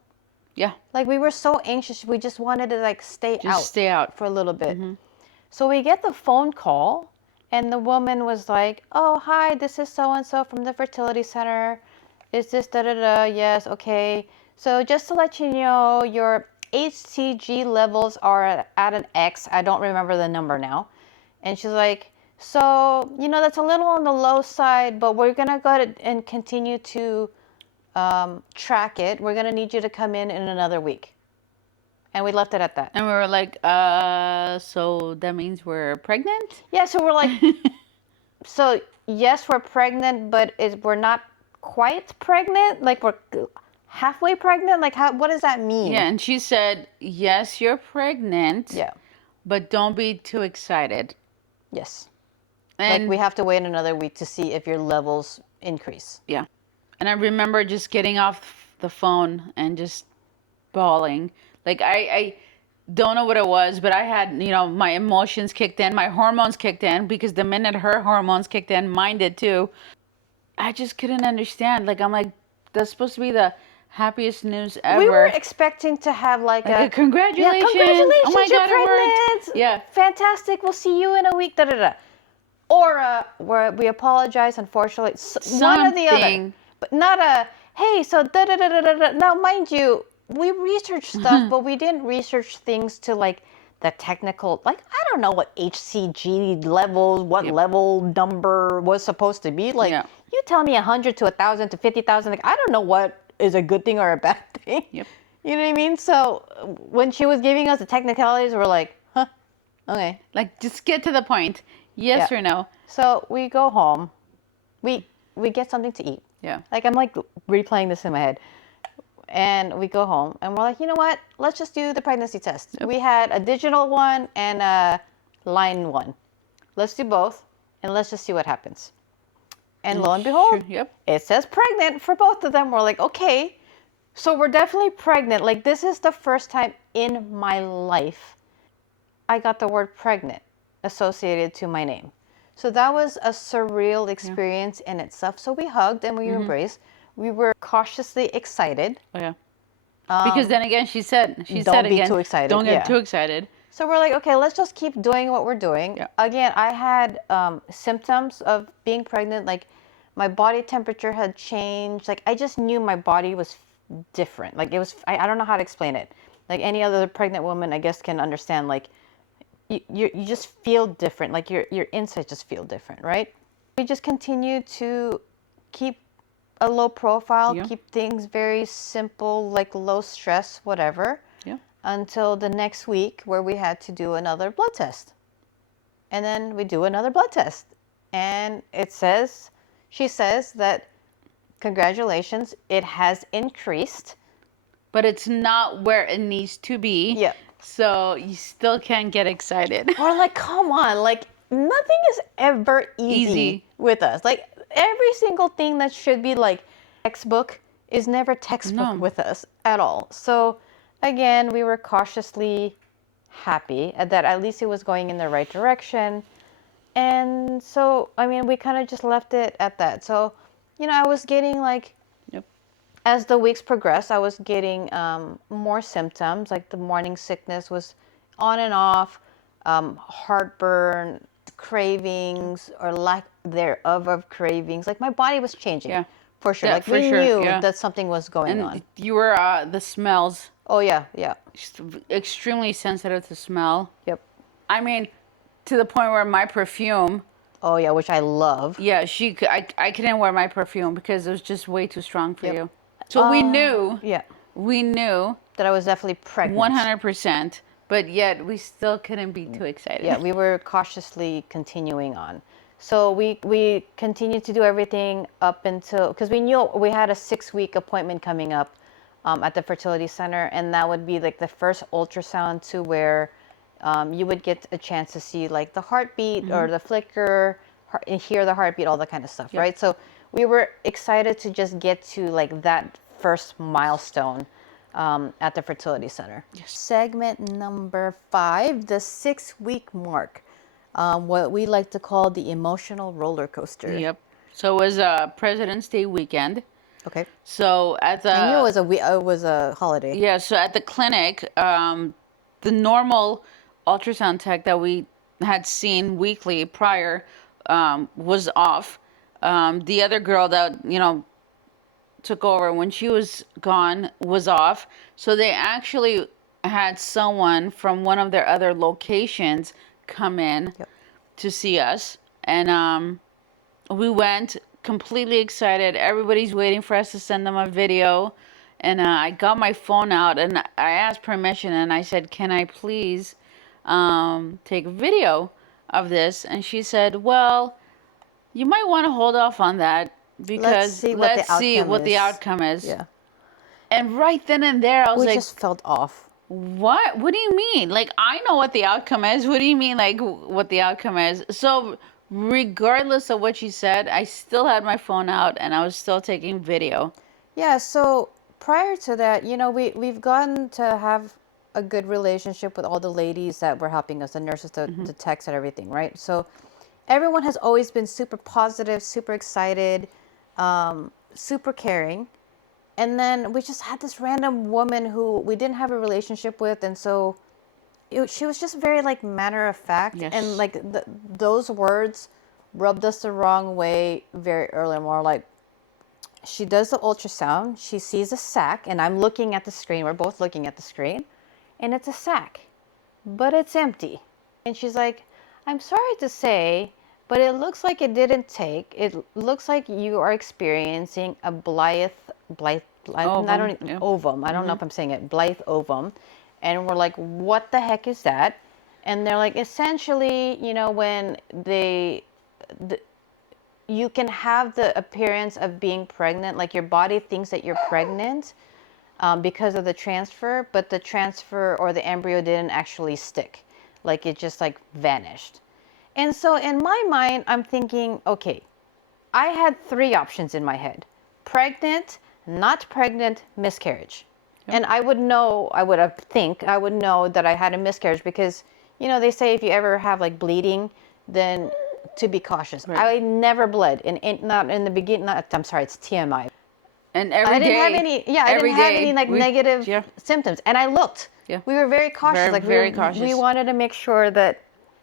Yeah. Like we were so anxious, we just wanted to like stay out for a little bit. So we get the phone call, and the woman was like, "Oh, hi, this is so and so from the fertility center. Is this da da da? Yes, okay. So just to let you know, your HCG levels are at an X. I don't remember the number now." And she's like, "So, you know, that's a little on the low side, but we're going to go ahead and continue to track it. We're going to need you to come in another week." And we left it at that. And we were like, so that means we're pregnant? Yeah, so we're like, so yes, we're pregnant, but we're not quite pregnant. Like we're halfway pregnant. Like what does that mean? Yeah, and she said, yes, you're pregnant. Yeah. But don't be too excited. Yes. And like we have to wait another week to see if your levels increase. Yeah. And I remember just getting off the phone and just bawling. Like I don't know what it was, but I had, you know, my emotions kicked in, my hormones kicked in, because the minute her hormones kicked in, mine did too. I just couldn't understand. Like, I'm like, that's supposed to be the happiest news ever. We were expecting to have like a congratulations. Yeah, congratulations, oh my you're God, pregnant. Yeah. Fantastic. We'll see you in a week. Da da da. Or where we apologize, unfortunately. One or the other. But not a, hey, so da da da da da da. Now, mind you, we researched stuff, but we didn't research things to like the technical, like, I don't know what HCG levels, what level number was supposed to be. Like, you tell me 100 to 1,000 to 50,000, like, I don't know what is a good thing or a bad thing. Yep. You know what I mean? So when she was giving us the technicalities, we're like, huh, okay. Like, just get to the point. Yes or no. So we go home. We get something to eat. Yeah. Like, I'm like replaying this in my head. And we go home and we're like, you know what? Let's just do the pregnancy test. Yep. We had a digital one and a line one. let's do both, and let's just see what happens. And lo and behold, Yep. it says pregnant for both of them. We're like, okay, so we're definitely pregnant. Like, this is the first time in my life I got the word pregnant associated to my name. So that was a surreal experience in itself. So we hugged and we embraced. We were cautiously excited. Oh yeah. Because then again, she said Don't be again, too excited. don't get Yeah. too excited. So we're like, okay, let's just keep doing what we're doing. Yeah. Again, I had symptoms of being pregnant. Like, my body temperature had changed. Like, I just knew my body was different. Like, it was, I don't know how to explain it. Like, any other pregnant woman, I guess, can understand. Like, you just feel different. Like, your insides just feel different, right? We just continue to keep a low profile, Yeah. keep things very simple, like low stress, whatever, Yeah. until the next week where we had to do another blood test. And then we do another blood test. And she says that, congratulations, it has increased. But it's not where it needs to be. Yeah. So you still can't get excited. We're like, come on, like, nothing is ever easy with us. Like, every single thing that should be like textbook is never textbook No. with us at all. So again, we were cautiously happy that at least it was going in the right direction. And so, I mean, we kind of just left it at that. So, I was getting like, Yep. as the weeks progressed, I was getting more symptoms. Like, the morning sickness was on and off, heartburn, cravings, or lack thereof of cravings. Like, my body was changing. Yeah. For sure. Yeah, Like, for we sure, knew yeah. that something was going And on. you were the smells, Oh, yeah, yeah. just extremely sensitive to smell. Yep. I mean, to the point where my perfume, Oh, yeah, which I love. yeah, I couldn't wear my perfume because it was just way too strong for Yep. you. So we knew Yeah. that That I was definitely pregnant. 100%, but yet we still couldn't be too excited. Yeah, we were cautiously continuing on. So we continued to do everything up until, because we knew we had a 6-week appointment coming up at the fertility center, and that would be like the first ultrasound to where you would get a chance to see like the heartbeat or the flicker, and hear the heartbeat, all that kind of stuff, right? So we were excited to just get to like that first milestone at the fertility center. Yes. Segment number 5, the 6-week mark. What we like to call the emotional roller coaster. Yep. So it was President's Day weekend. Okay. So at the I knew it was a holiday. yeah, so at the clinic, the normal ultrasound tech that we had seen weekly prior was off. The other girl that took over when she was gone was off. So they actually had someone from one of their other locations come in to see us, and we went completely excited. Everybody's waiting for us to send them a video, and I got my phone out and I asked permission, and I said, "Can I please take a video of this?" And she said, "Well, you might want to hold off on that because let's see what the outcome is." Yeah. And right then and there, I was We like, just felt off. "What? What do you mean? Like, I know what the outcome is. What do you mean, like, what the outcome is?" So, regardless of what she said, I still had my phone out and I was still taking video. Yeah, so prior to that, we've gotten to have a good relationship with all the ladies that were helping us, the nurses, the techs, and everything, right? So everyone has always been super positive, super excited, super caring. And then we just had this random woman who we didn't have a relationship with, and so she was just very like matter of fact, Yes. and like those words rubbed us the wrong way very early. More like, she does the ultrasound, she sees a sac, and I'm looking at the screen. We're both looking at the screen, and it's a sac, but it's empty. And she's like, "I'm sorry to say, but it looks like it didn't take. It looks like you are experiencing a Blythe, Ovum, I don't yeah. ovum. I don't know if I'm saying it. Blythe ovum." And we're like, "What the heck is that?" And they're like, essentially, when you can have the appearance of being pregnant, like your body thinks that you're pregnant because of the transfer, but the transfer or the embryo didn't actually stick. Like, it just like vanished. And so in my mind, I'm thinking, okay, I had 3 options in my head: pregnant, not pregnant, miscarriage. And I would know, I would have think, I would know that I had a miscarriage because, they say if you ever have like bleeding, then to be cautious. Right. I never bled, not in the beginning, I'm sorry, it's TMI. And I didn't have any, I didn't have any like negative yeah, symptoms. And I looked. Yeah. We were very cautious. Very, like very we cautious. wanted to make sure that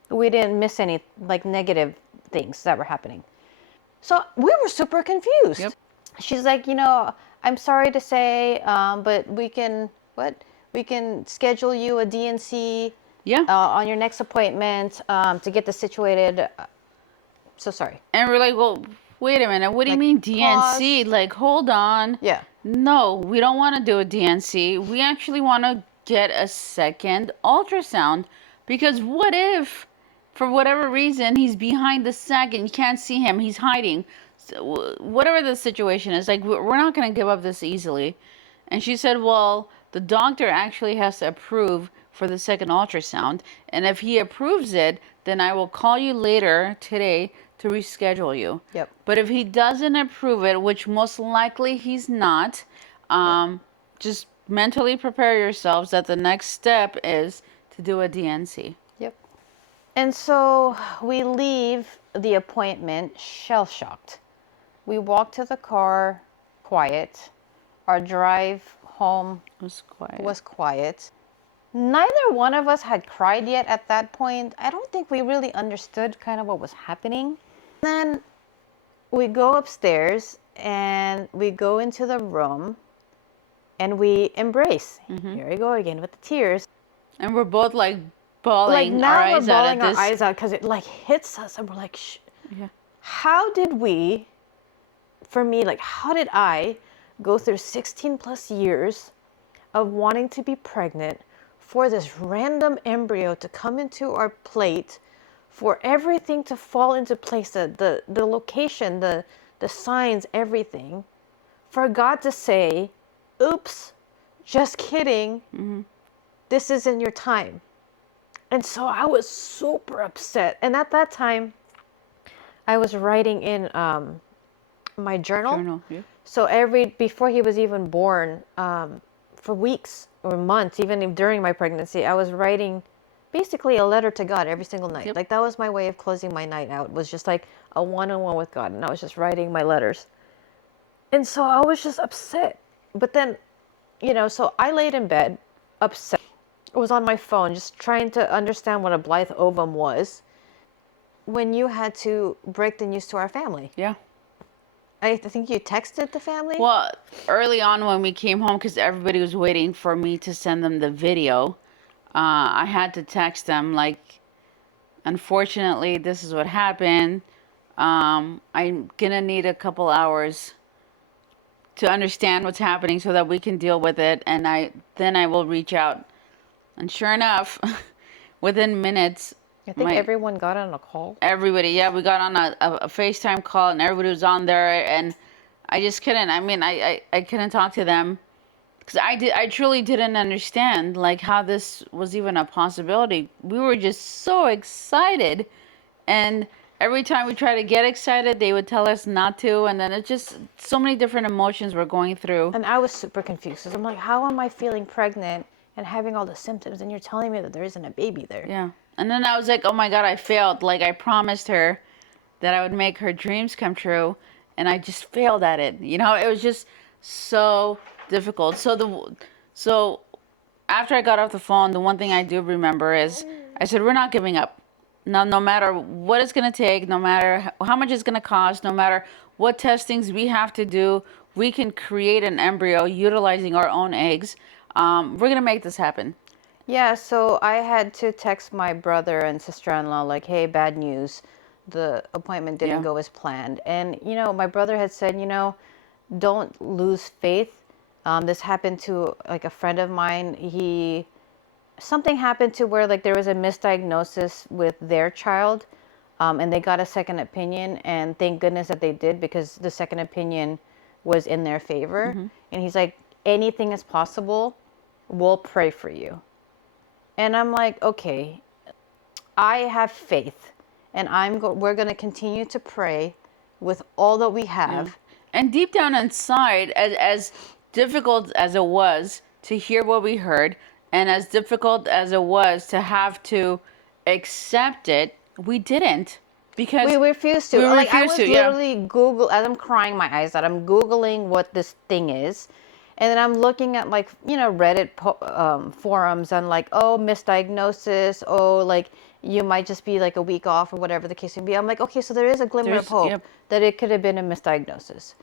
we didn't miss any like negative things that were happening. So we were super confused. Yep. She's like, I'm sorry to say, but we can schedule you a DNC Yeah. on your next appointment to get this situated. So sorry. And we're like, well, wait a minute. What do you mean DNC? pause. Like, hold on. Yeah. No, we don't want to do a DNC. We actually want to get a second ultrasound because what if, for whatever reason, he's behind the sac and you can't see him, he's hiding. So, whatever the situation is, like, we're not going to give up this easily. And she said, well, the doctor actually has to approve for the second ultrasound. And if he approves it, then I will call you later today to reschedule you. Yep. But if he doesn't approve it, which most likely he's not, just mentally prepare yourselves that the next step is to do a DNC. Yep. And so we leave the appointment shell-shocked. We walk to the car, quiet. Our drive home was quiet. Neither one of us had cried yet at that point. I don't think we really understood kind of what was happening. Then we go upstairs and we go into the room and we embrace. Here we go again with the tears. And we're both like bawling Like now our we're eyes out bawling at our this. eyes out because it like hits us and we're like, Yeah. how did we, for me, like how did I go through 16 plus years of wanting to be pregnant for this random embryo to come into our plate, for everything to fall into place, the location, the signs, everything, for God to say, oops, just kidding, this isn't your time. And so I was super upset. And at that time, I was writing in my journal. Yeah. So before he was even born, for weeks or months, even during my pregnancy, I was writing basically a letter to God every single night. Yep. Like that was my way of closing my night out, was just like a one-on-one with God. And I was just writing my letters. And so I was just upset. But then, so I laid in bed upset. I was on my phone just trying to understand what a Blythe ovum was when you had to break the news to our family. Yeah. I think you texted the family? Well, early on when we came home, because everybody was waiting for me to send them the video, I had to text them, like, unfortunately, this is what happened. I'm going to need a couple hours to understand what's happening so that we can deal with it. And then I will reach out. And sure enough, within minutes, I think everyone got on a call. everybody, yeah, we got on a FaceTime call and everybody was on there, and I just couldn't. I mean, I couldn't talk to them because I truly didn't understand like how this was even a possibility. We were just so excited, and every time we tried to get excited, they would tell us not to, and then it's just so many different emotions we're going through. And I was super confused because I'm like, how am I feeling pregnant and having all the symptoms, and you're telling me that there isn't a baby there? Yeah. And then I was like, oh my God, I failed. Like I promised her that I would make her dreams come true, and I just failed at it. It was just so difficult. So after I got off the phone, the one thing I do remember is I said, we're not giving up. No matter what it's going to take, no matter how much it's going to cost, no matter what testings we have to do, we can create an embryo utilizing our own eggs. We're going to make this happen. Yeah, so I had to text my brother and sister-in-law like, hey, bad news. The appointment didn't go as planned. And, my brother had said, don't lose faith. This happened to like a friend of mine. Something happened to where like there was a misdiagnosis with their child, and they got a second opinion, and thank goodness that they did, because the second opinion was in their favor. And he's like, anything is possible. We'll pray for you. And I'm like, okay, I have faith and we're going to continue to pray with all that we have. And deep down inside, as difficult as it was to hear what we heard, and as difficult as it was to have to accept it, we didn't. Because We refused to. we Like, I refused was to, yeah. literally Google as I'm crying my eyes out. I'm Googling what this thing is, and then I'm looking at, like, Reddit forums on, like, oh, misdiagnosis, oh, like, you might just be like a week off or whatever the case may be. I'm like, okay, so there is a glimmer of hope Yep. that it could have been a misdiagnosis.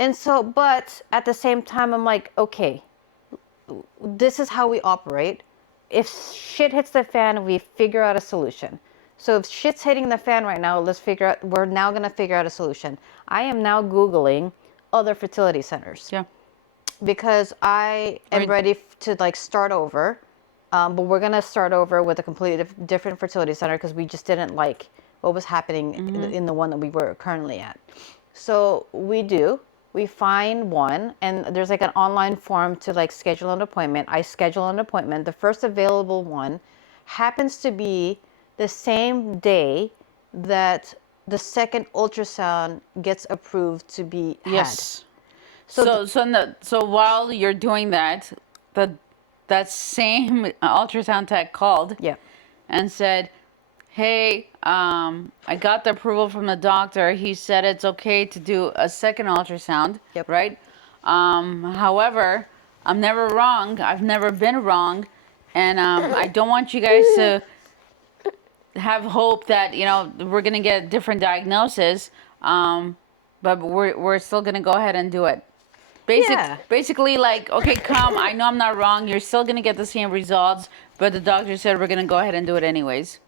And so, but at the same time, I'm like, okay, this is how we operate. If shit hits the fan, we figure out a solution. So if shit's hitting the fan right now, we're now going to figure out a solution. I am now Googling other fertility centers. Yeah. Because I am ready to, like, start over. But we're going to start over with a completely different fertility center because we just didn't like what was happening in the one that we were currently at. So we find one, and there's like an online form to, like, schedule an appointment. I schedule an appointment. The first available one happens to be the same day that the second ultrasound gets approved to be had. Yes. So while you're doing that, that same ultrasound tech called. Yeah. And said, hey, I got the approval from the doctor. He said it's okay to do a second ultrasound. Yep. Right? However, I'm never wrong. I've never been wrong. And I don't want you guys to have hope that, we're going to get a different diagnosis. But we're still going to go ahead and do it. Basically, like, okay, come, I know I'm not wrong. You're still going to get the same results. But the doctor said we're going to go ahead and do it anyways.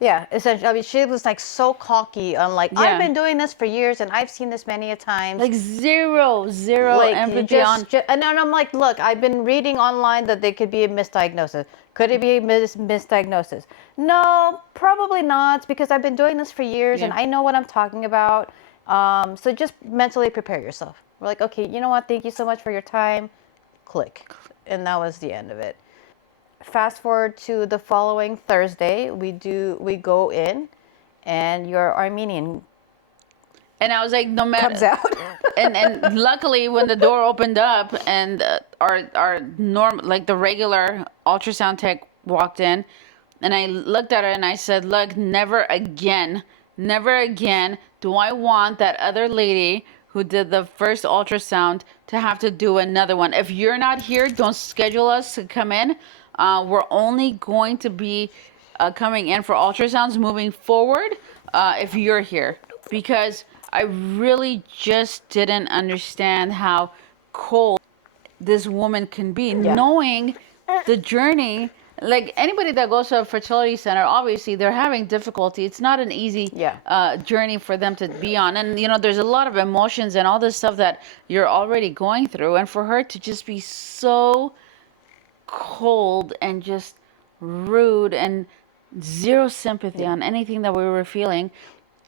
Yeah, essentially. I mean, she was, like, so cocky on, like, I've been doing this for years and I've seen this many a times. Like zero Like, empathy on. and then I'm like, look, I've been reading online that there could be a misdiagnosis. Could it be a misdiagnosis? No, probably not, because I've been doing this for years and I know what I'm talking about. So just mentally prepare yourself. We're like, okay, you know what? Thank you so much for your time. Click. And that was the end of it. Fast forward to the following Thursday, we go in, and your Armenian And I was like, no matter. comes out. and luckily, when the door opened up and our like the regular ultrasound tech walked in, and I looked at her and I said, look, never again do I want that other lady who did the first ultrasound to have to do another one. If you're not here, don't schedule us to come in. We're only going to be coming in for ultrasounds moving forward if you're here. Because I really just didn't understand how cold this woman can be, knowing the journey. Like, anybody that goes to a fertility center, obviously they're having difficulty. It's not an easy journey for them to be on. And, there's a lot of emotions and all this stuff that you're already going through. And for her to just be so cold and just rude and zero sympathy on anything that we were feeling,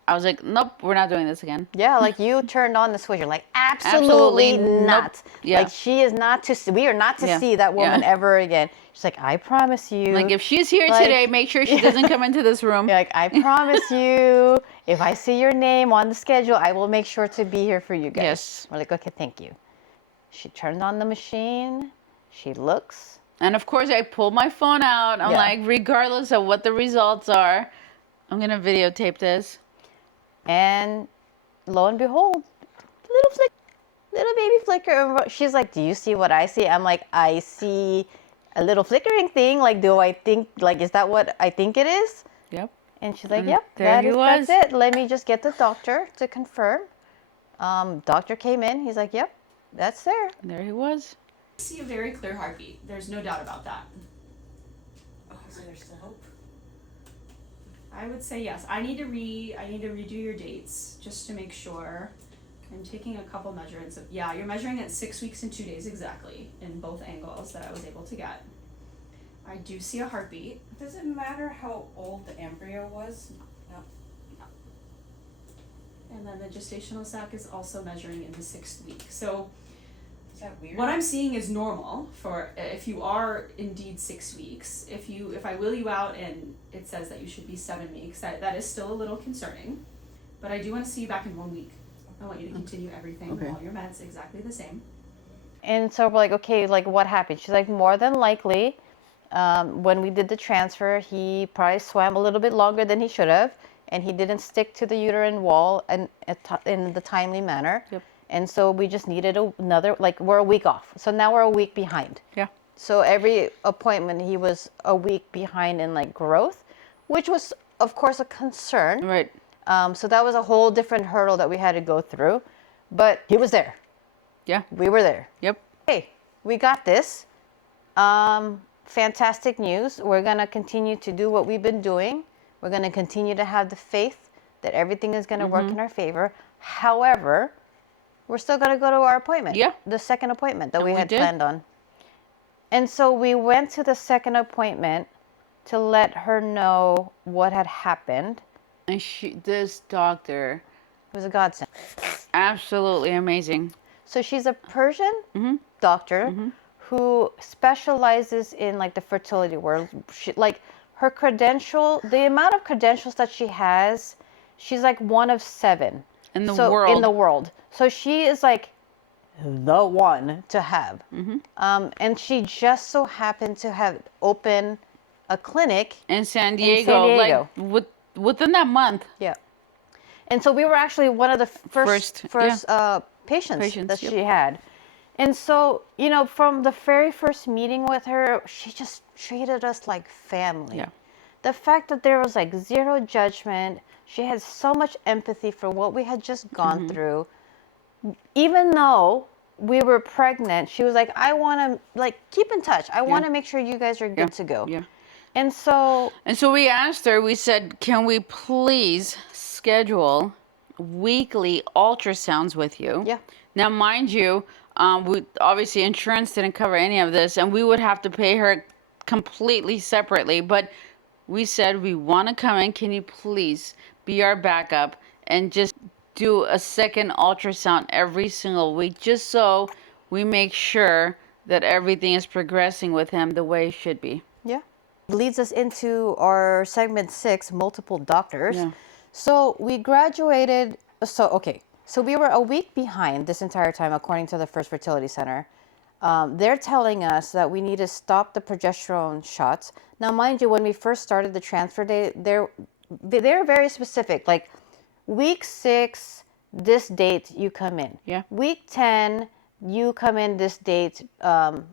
I was like, nope, we're not doing this again. Yeah, like, you turned on the switch. You're like, absolutely not. Nope. Yeah. Like, we are not to see that woman ever again. She's like, I promise you. Like, if she's here today, make sure she doesn't come into this room. You're like, I promise you, if I see your name on the schedule, I will make sure to be here for you guys. Yes. We're like, okay, thank you. She turned on the machine. She looks. And of course, I pulled my phone out. I'm like, regardless of what the results are, I'm going to videotape this. And lo and behold, little baby flicker. She's like, do you see what I see? I'm like, I see a little flickering thing. Like, do I think, like, is that what I think it is? Yep. And she's like, yep, that's it. Let me just get the doctor to confirm. Doctor came in. He's like, yep, that's there. And there he was. I see a very clear heartbeat. There's no doubt about that. Oh, so there's still hope. I would say yes. I need to redo your dates just to make sure. I'm taking a couple measurements of, you're measuring at 6 weeks and 2 days exactly in both angles that I was able to get. I do see a heartbeat. Does it matter how old the embryo was? No. And then the gestational sac is also measuring in the 6th week. So that weird? What I'm seeing is normal for if you are indeed 6 weeks. If I wheel you out and it says that you should be 7 weeks, that is still a little concerning. But I do want to see you back in 1 week. I want you to continue everything, all your meds exactly the same. And so we're like, okay, like what happened? She's like, more than likely, when we did the transfer, he probably swam a little bit longer than he should have, and he didn't stick to the uterine wall and in the timely manner. Yep. And so we just needed another, like we're a week off. So now we're a week behind. Yeah. So every appointment, he was a week behind in like growth, which was of course a concern. Right. So that was a whole different hurdle that we had to go through, but he was there. Yeah. We were there. Yep. Hey, we got this. Fantastic news. We're going to continue to do what we've been doing. We're going to continue to have the faith that everything is going to work in our favor. However, we're still going to go to our appointment. Yeah. The second appointment that we had did. planned on. And so we went to the second appointment to let her know what had happened. And this doctor, It was a godsend. absolutely amazing. So she's a Persian doctor who specializes in like the fertility world. She, like her credential, the amount of credentials that she has, she's like one of 7 In the so, world. In the world. So she is like the one to have. And she just so happened to have opened a clinic In San Diego, Diego. like within that month. Yeah. And so we were actually one of the first patients that yep. she had. And so, you know, from the very first meeting with her, she just treated us like family. Yeah. The fact that there was like zero judgment, she had so much empathy for what we had just gone through. Even though we were pregnant, she was like, I want to like keep in touch. I want to make sure you guys are good to go. Yeah. And so we asked her, we said, can we please schedule weekly ultrasounds with you? Yeah. Now, mind you, we obviously insurance didn't cover any of this, and we would have to pay her completely separately. But we said, we want to come in. Can you please be our backup and just do a second ultrasound every single week, just so we make sure that everything is progressing with him the way it should be. Yeah. Leads us into our segment 6, multiple doctors. Yeah. So we graduated. So we were a week behind this entire time, according to the First Fertility Center. They're telling us that we need to stop the progesterone shots. Now, mind you, when we first started the transfer day, they're very specific. Like week 6, this date you come in. Yeah. Week 10, you come in this date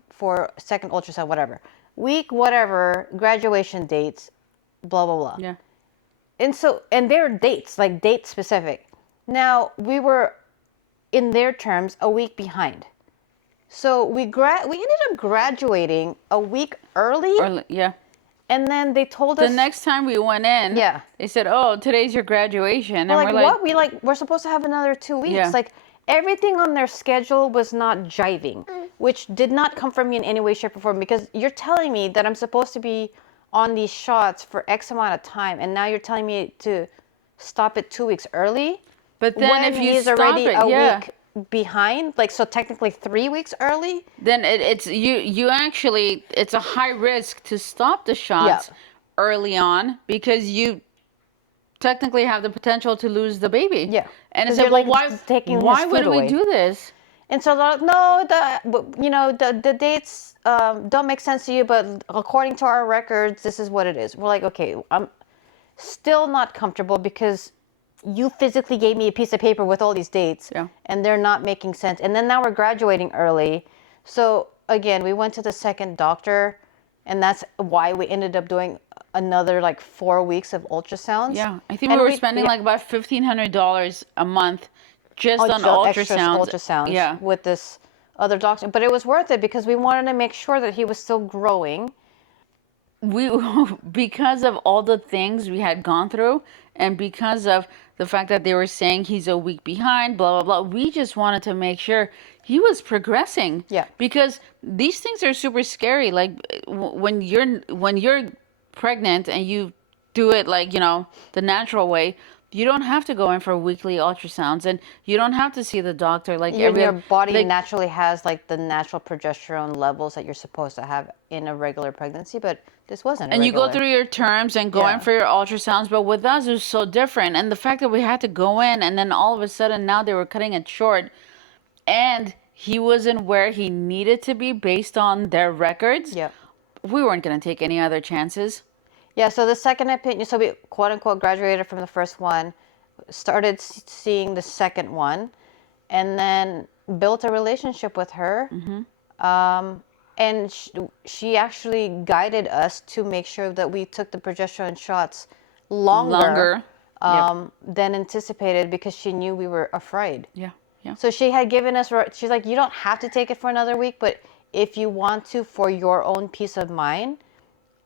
for second ultrasound, whatever. Week whatever, graduation dates, blah blah blah. Yeah. And they're dates, like date specific. Now we were, in their terms, a week behind. So we ended up graduating a week early. Yeah. And then they told The us next time we went in, Yeah. they said, "Oh, today's your graduation," and we're we're like, what? We're supposed to have another 2 weeks. Yeah. Like everything on their schedule was not jiving, which did not come from me in any way, shape, or form. Because you're telling me that I'm supposed to be on these shots for X amount of time, and now you're telling me to stop it 2 weeks early. But then when if you he's stop already it, a yeah, week behind, like so technically 3 weeks early. then it's you actually, it's a high risk to stop the shots early on, because you technically have the potential to lose the baby. Yeah. And 'Cause it's like, you're, well, like, taking why his would food we away. do this? And so they're like, no, the dates don't make sense to you, but according to our records, this is what it is. We're like, okay, I'm still not comfortable because you physically gave me a piece of paper with all these dates, Yeah. and they're not making sense. And then now we're graduating early. So again, we went to the second doctor, and that's why we ended up doing another like 4 weeks of ultrasounds. Yeah, I think And we were spending like about $1,500 a month just on extra ultrasounds Yeah. with this other doctor. But it was worth it because we wanted to make sure that he was still growing. We because of all the things we had gone through, and because of the fact that they were saying he's a week behind, blah blah blah, we just wanted to make sure he was progressing. Yeah. Because these things are super scary. Like when you're pregnant and you do it like, you know, the natural way, You don't have to go in for weekly ultrasounds, and you don't have to see the doctor like Your, every your body like naturally has like the natural progesterone levels that you're supposed to have in a regular pregnancy, but this wasn't a and you go regular. through your terms and go in Yeah. for your ultrasounds. But with us, it was so different, and the fact that we had to go in, and then all of a sudden now they were cutting it short, and he wasn't where he needed to be based on their records. Yep. We weren't going to take any other chances. Yeah, so the second opinion, so we quote unquote graduated from the first one, started seeing the second one, and then built a relationship with her. And she actually guided us to make sure that we took the progesterone shots longer, Longer. than anticipated because she knew we were afraid. Yeah. Yeah. So she had given us, she's like, you don't have to take it for another week, but if you want to, for your own peace of mind,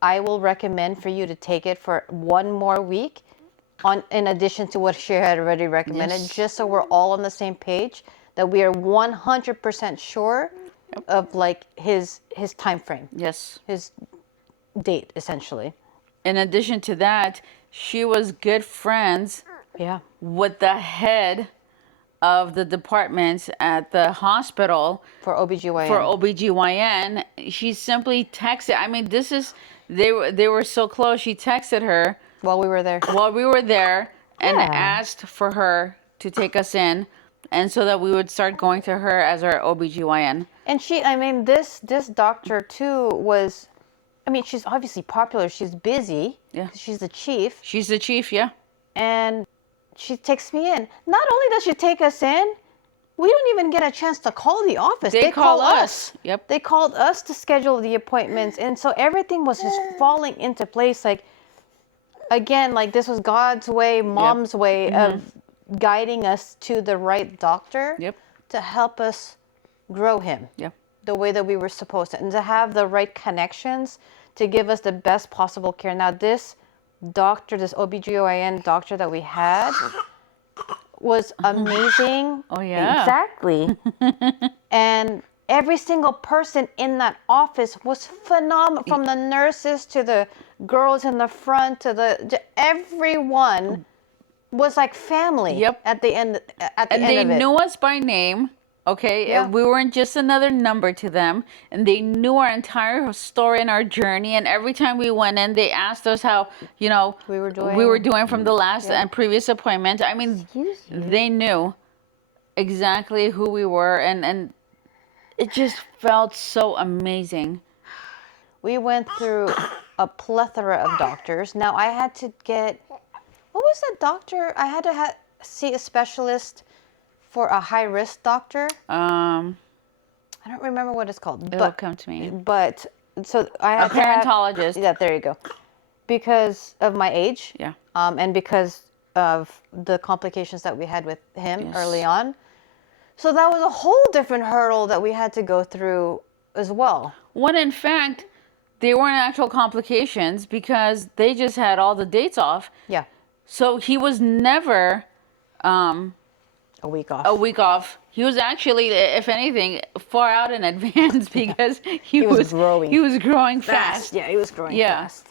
I will recommend for you to take it for one more week in addition to what she had already recommended, Yes. just so we're all on the same page, that we are 100% sure of like his time frame, Yes. his date, essentially. In addition to that, she was good friends Yeah. with the head of the department at the hospital For OBGYN. for OBGYN. She simply texted. I mean, they were so close. She texted her While we were there. while we were there and Yeah. asked for her to take us in, and so that we would start going to her as our OBGYN. And I mean, this doctor too was, I mean, she's obviously popular. She's busy. Yeah. She's the chief. She's the chief, yeah. And she takes me in. Not only does she take us in, we don't even get a chance to call the office. They call us. Yep. They called us to schedule the appointments. And so everything was just falling into place. Like, again, like this was God's way, mom's way of guiding us to the right doctor Yep. to help us grow him Yep. the way that we were supposed to, and to have the right connections to give us the best possible care. Now, this doctor, this OBGYN doctor that we had was amazing. Oh, yeah. Exactly. And every single person in that office was phenomenal, from the nurses to the girls in the front to everyone was like family. Yep. At the end And of they it. knew us by name. Okay, Yeah. we weren't just another number to them, and they knew our entire story and our journey. And every time we went in, they asked us how We were doing from the last and previous appointment. I mean, Excuse you. they knew exactly who we were, and it just felt so amazing. We went through a plethora of doctors. Now I had to get, what was that doctor? I had to see a specialist for a high risk doctor. I don't remember what it's called. It'll come to me. But so I A had to have- parentologist. yeah, there you go. Because of my age. Yeah. And because of the complications that we had with him Yes. early on. So that was a whole different hurdle that we had to go through as well. When in fact, they weren't actual complications because they just had all the dates off. Yeah. So he was never A week off. a week off. He was actually, if anything, far out in advance because he was growing. He was growing fast. Yeah, he was growing Yeah. fast.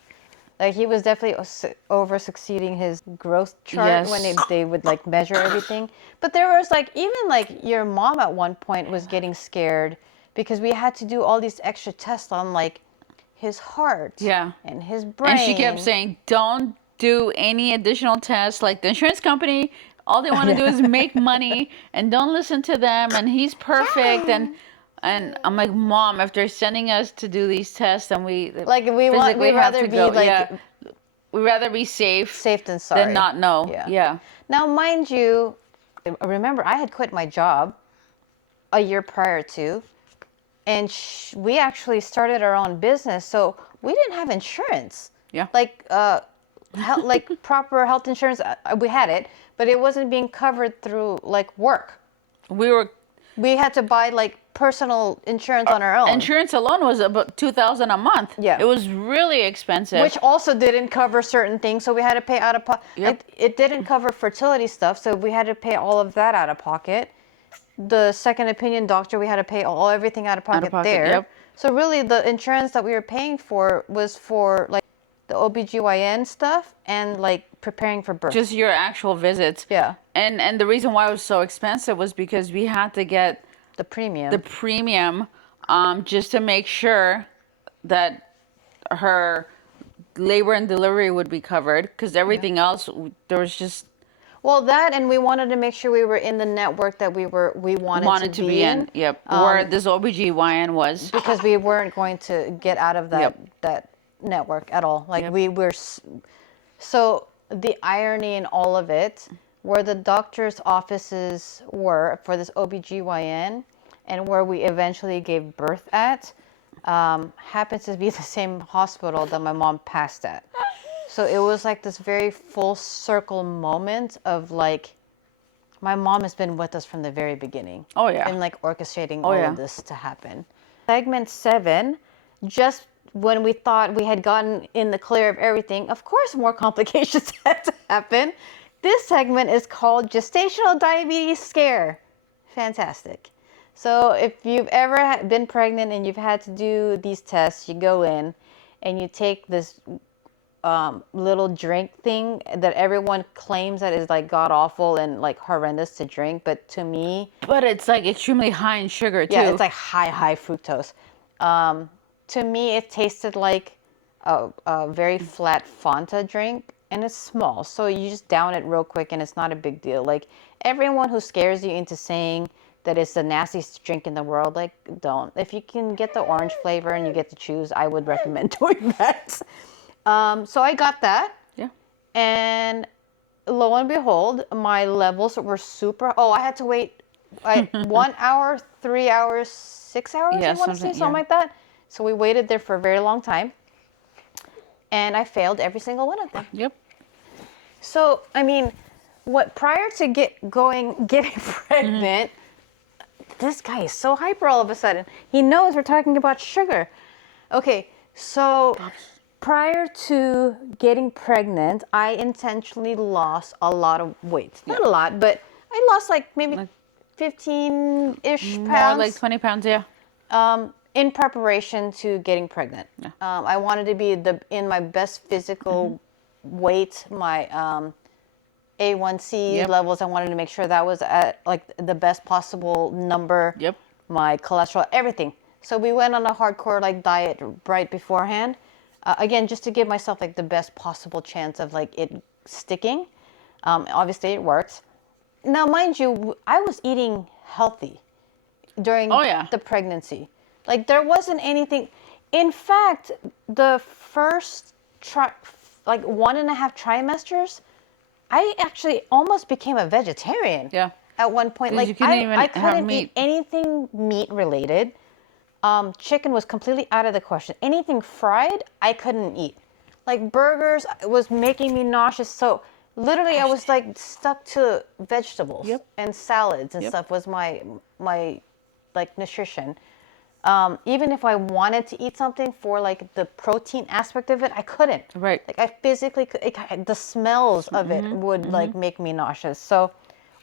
Like he was definitely over succeeding his growth chart Yes. when they would like measure everything. But there was like, even like your mom at one point was getting scared because we had to do all these extra tests on like his heart. Yeah. And his brain. And she kept saying, don't do any additional tests. Like the insurance company, all they want to do is make money, and don't listen to them, and he's perfect. And I'm like, Mom, if they're sending us to do these tests, and we like we'd physically have rather to be go, like yeah, we'd rather be safe safe than sorry. than not know. Yeah. Yeah. Now, mind you, remember I had quit my job a year prior to, and we actually started our own business, so we didn't have insurance. Yeah. Like like proper health insurance. We had it, but it wasn't being covered through like work. We had to buy like personal insurance on our own. Insurance alone was about $2,000 a month. Yeah. It was really expensive. Which also didn't cover certain things, so we had to pay out of pocket. Yep. It didn't cover fertility stuff, so we had to pay all of that out of pocket. The second opinion doctor, we had to pay everything out of pocket, there. Yep. So really, the insurance that we were paying for was for like the OBGYN stuff and like preparing for birth. Just your actual visits. Yeah. And the reason why it was so expensive was because we had to get The premium. the premium just to make sure that her labor and delivery would be covered, because everything else there was just Well, that, and we wanted to make sure we were in the network that we wanted to be in. Yep. Where this OBGYN was. Because we weren't going to get out of that Yep. that network at all. Like Yep. we were. So the irony in all of it, where the doctor's offices were for this OBGYN, and where we eventually gave birth at, happens to be the same hospital that my mom passed at. So it was like this very full circle moment of like, my mom has been with us from the very beginning. Oh, yeah. And like orchestrating Oh, all yeah. of this to happen. Segment 7, just when we thought we had gotten in the clear of everything, of course more complications had to happen. This segment is called Gestational Diabetes Scare. Fantastic. So if you've ever been pregnant and you've had to do these tests, you go in and you take this little drink thing that everyone claims that is like god awful and like horrendous to drink, but to me, But it's like extremely high in sugar too. yeah, it's like high fructose. To me, it tasted like a very flat Fanta drink, and it's small, so you just down it real quick, and it's not a big deal. Like everyone who scares you into saying that it's the nastiest drink in the world, like don't. If you can get the orange flavor and you get to choose, I would recommend doing that. So I got that, Yeah. and lo and behold, my levels were super. Oh, I had to wait 1 hour, 3 hours, 6 hours. Yeah, I want to say something- something yeah. like that. So we waited there for a very long time, and I failed every single one of them. Yep. So I mean, what prior to getting pregnant, this guy is so hyper all of a sudden. He knows we're talking about sugar. Okay, so prior to getting pregnant, I intentionally lost a lot of weight. Not a lot, but I lost like maybe 15-ish More pounds. like 20 pounds, yeah. In preparation to getting pregnant. I wanted to be in my best physical weight, my A1C Yep. levels. I wanted to make sure that was at like the best possible number. Yep. My cholesterol, everything. So we went on a hardcore like diet right beforehand. Again, just to give myself like the best possible chance of like it sticking. Obviously it worked. Now, mind you, I was eating healthy during Oh, yeah. the pregnancy. Like there wasn't anything. In fact, the first 1.5 trimesters, I actually almost became a vegetarian. Yeah. At one point, Because like you couldn't even I have couldn't meat. eat anything meat related. Chicken was completely out of the question. Anything fried, I couldn't eat. Like burgers was making me nauseous. So literally, I was like stuck to vegetables Yep. and salads and Yep. stuff was my like nutrition. Even if I wanted to eat something for like the protein aspect of it, I couldn't. Right. Like I physically the smells of it would like make me nauseous. So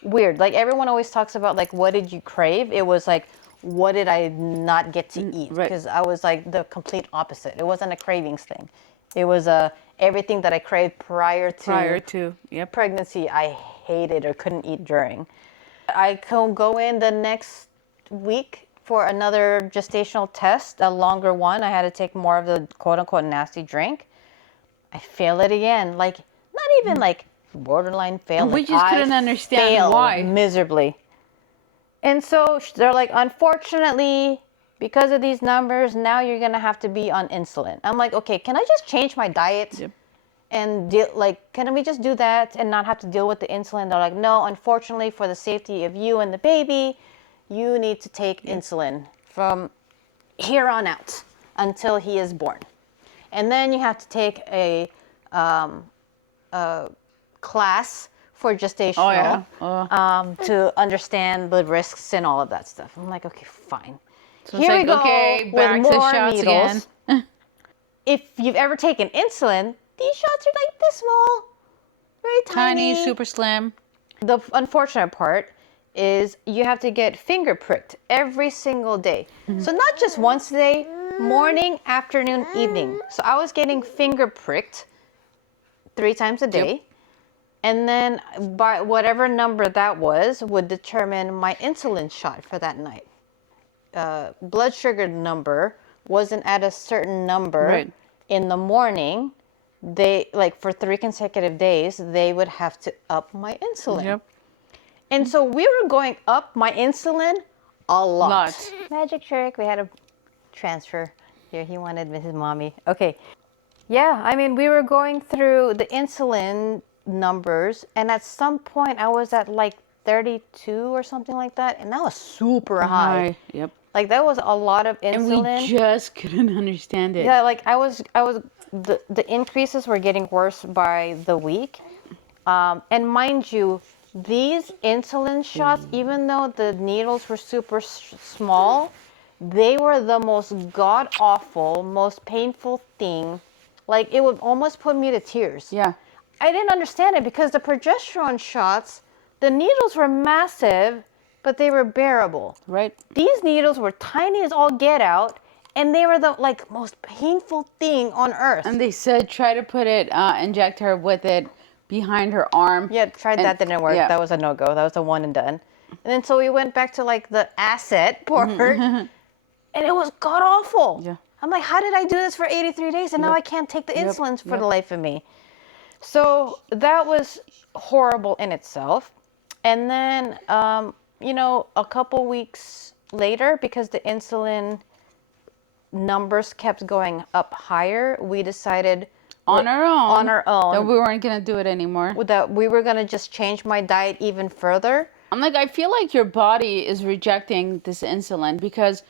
weird. Like everyone always talks about like what did you crave? It was like what did I not get to eat? right. Because I was like the complete opposite. It wasn't a cravings thing. It was everything that I craved prior to Yep. pregnancy. I hated or couldn't eat during. I could go in the next week for another gestational test, a longer one. I had to take more of the quote unquote nasty drink. I failed it again. Like not even like borderline fail. And we like, just I couldn't understand failed why. miserably. And so they're like, unfortunately, because of these numbers, now you're gonna have to be on insulin. I'm like, okay, can I just change my diet? Yep. And can we just do that and not have to deal with the insulin? They're like, no, unfortunately, for the safety of you and the baby, you need to take insulin from here on out until he is born. And then you have to take a class for gestational to understand the risks and all of that stuff. I'm like, okay, fine. So Here it's we like, go okay, with back to more shots needles. again. If you've ever taken insulin, these shots are like this small, very tiny. Tiny, super slim. The unfortunate part is you have to get finger pricked every single day. So not just once a day, morning, afternoon, evening. So I was getting finger pricked 3 times a day. And then by whatever number that was would determine my insulin shot for that night. Blood sugar number wasn't at a certain number Right. in the morning. They, like, for 3 consecutive days, they would have to up my insulin. Yep. And so we were going up my insulin a lot. Lots. Magic trick. We had a transfer. Here, he wanted his mommy. Okay. Yeah, I mean, we were going through the insulin numbers, and at some point I was at like 32 or something like that, and that was super high. Yep. Like, that was a lot of And insulin. we just couldn't understand it. Yeah, like the increases were getting worse by the week. And mind you, these insulin shots, even though the needles were super small, they were the most god awful, most painful thing. Like, it would almost put me to tears. Yeah. I didn't understand it because the progesterone shots, the needles were massive, but they were bearable. Right. These needles were tiny as all get out, and they were the most painful thing on earth. And they said try to put it, inject her with it behind her arm. Yeah, tried that, didn't work. yeah. That was a no-go. That was a one and done. And then so we went back to like the asset part, and it was god awful. Yeah. I'm like, how did I do this for 83 days and now I can't take the insulins for the life of me? So that was horrible in itself. And then, a couple weeks later, because the insulin numbers kept going up higher, we decided On our own. That that we weren't gonna do it anymore. we were going to just change my diet even further. I'm like, I feel like your body is rejecting this insulin because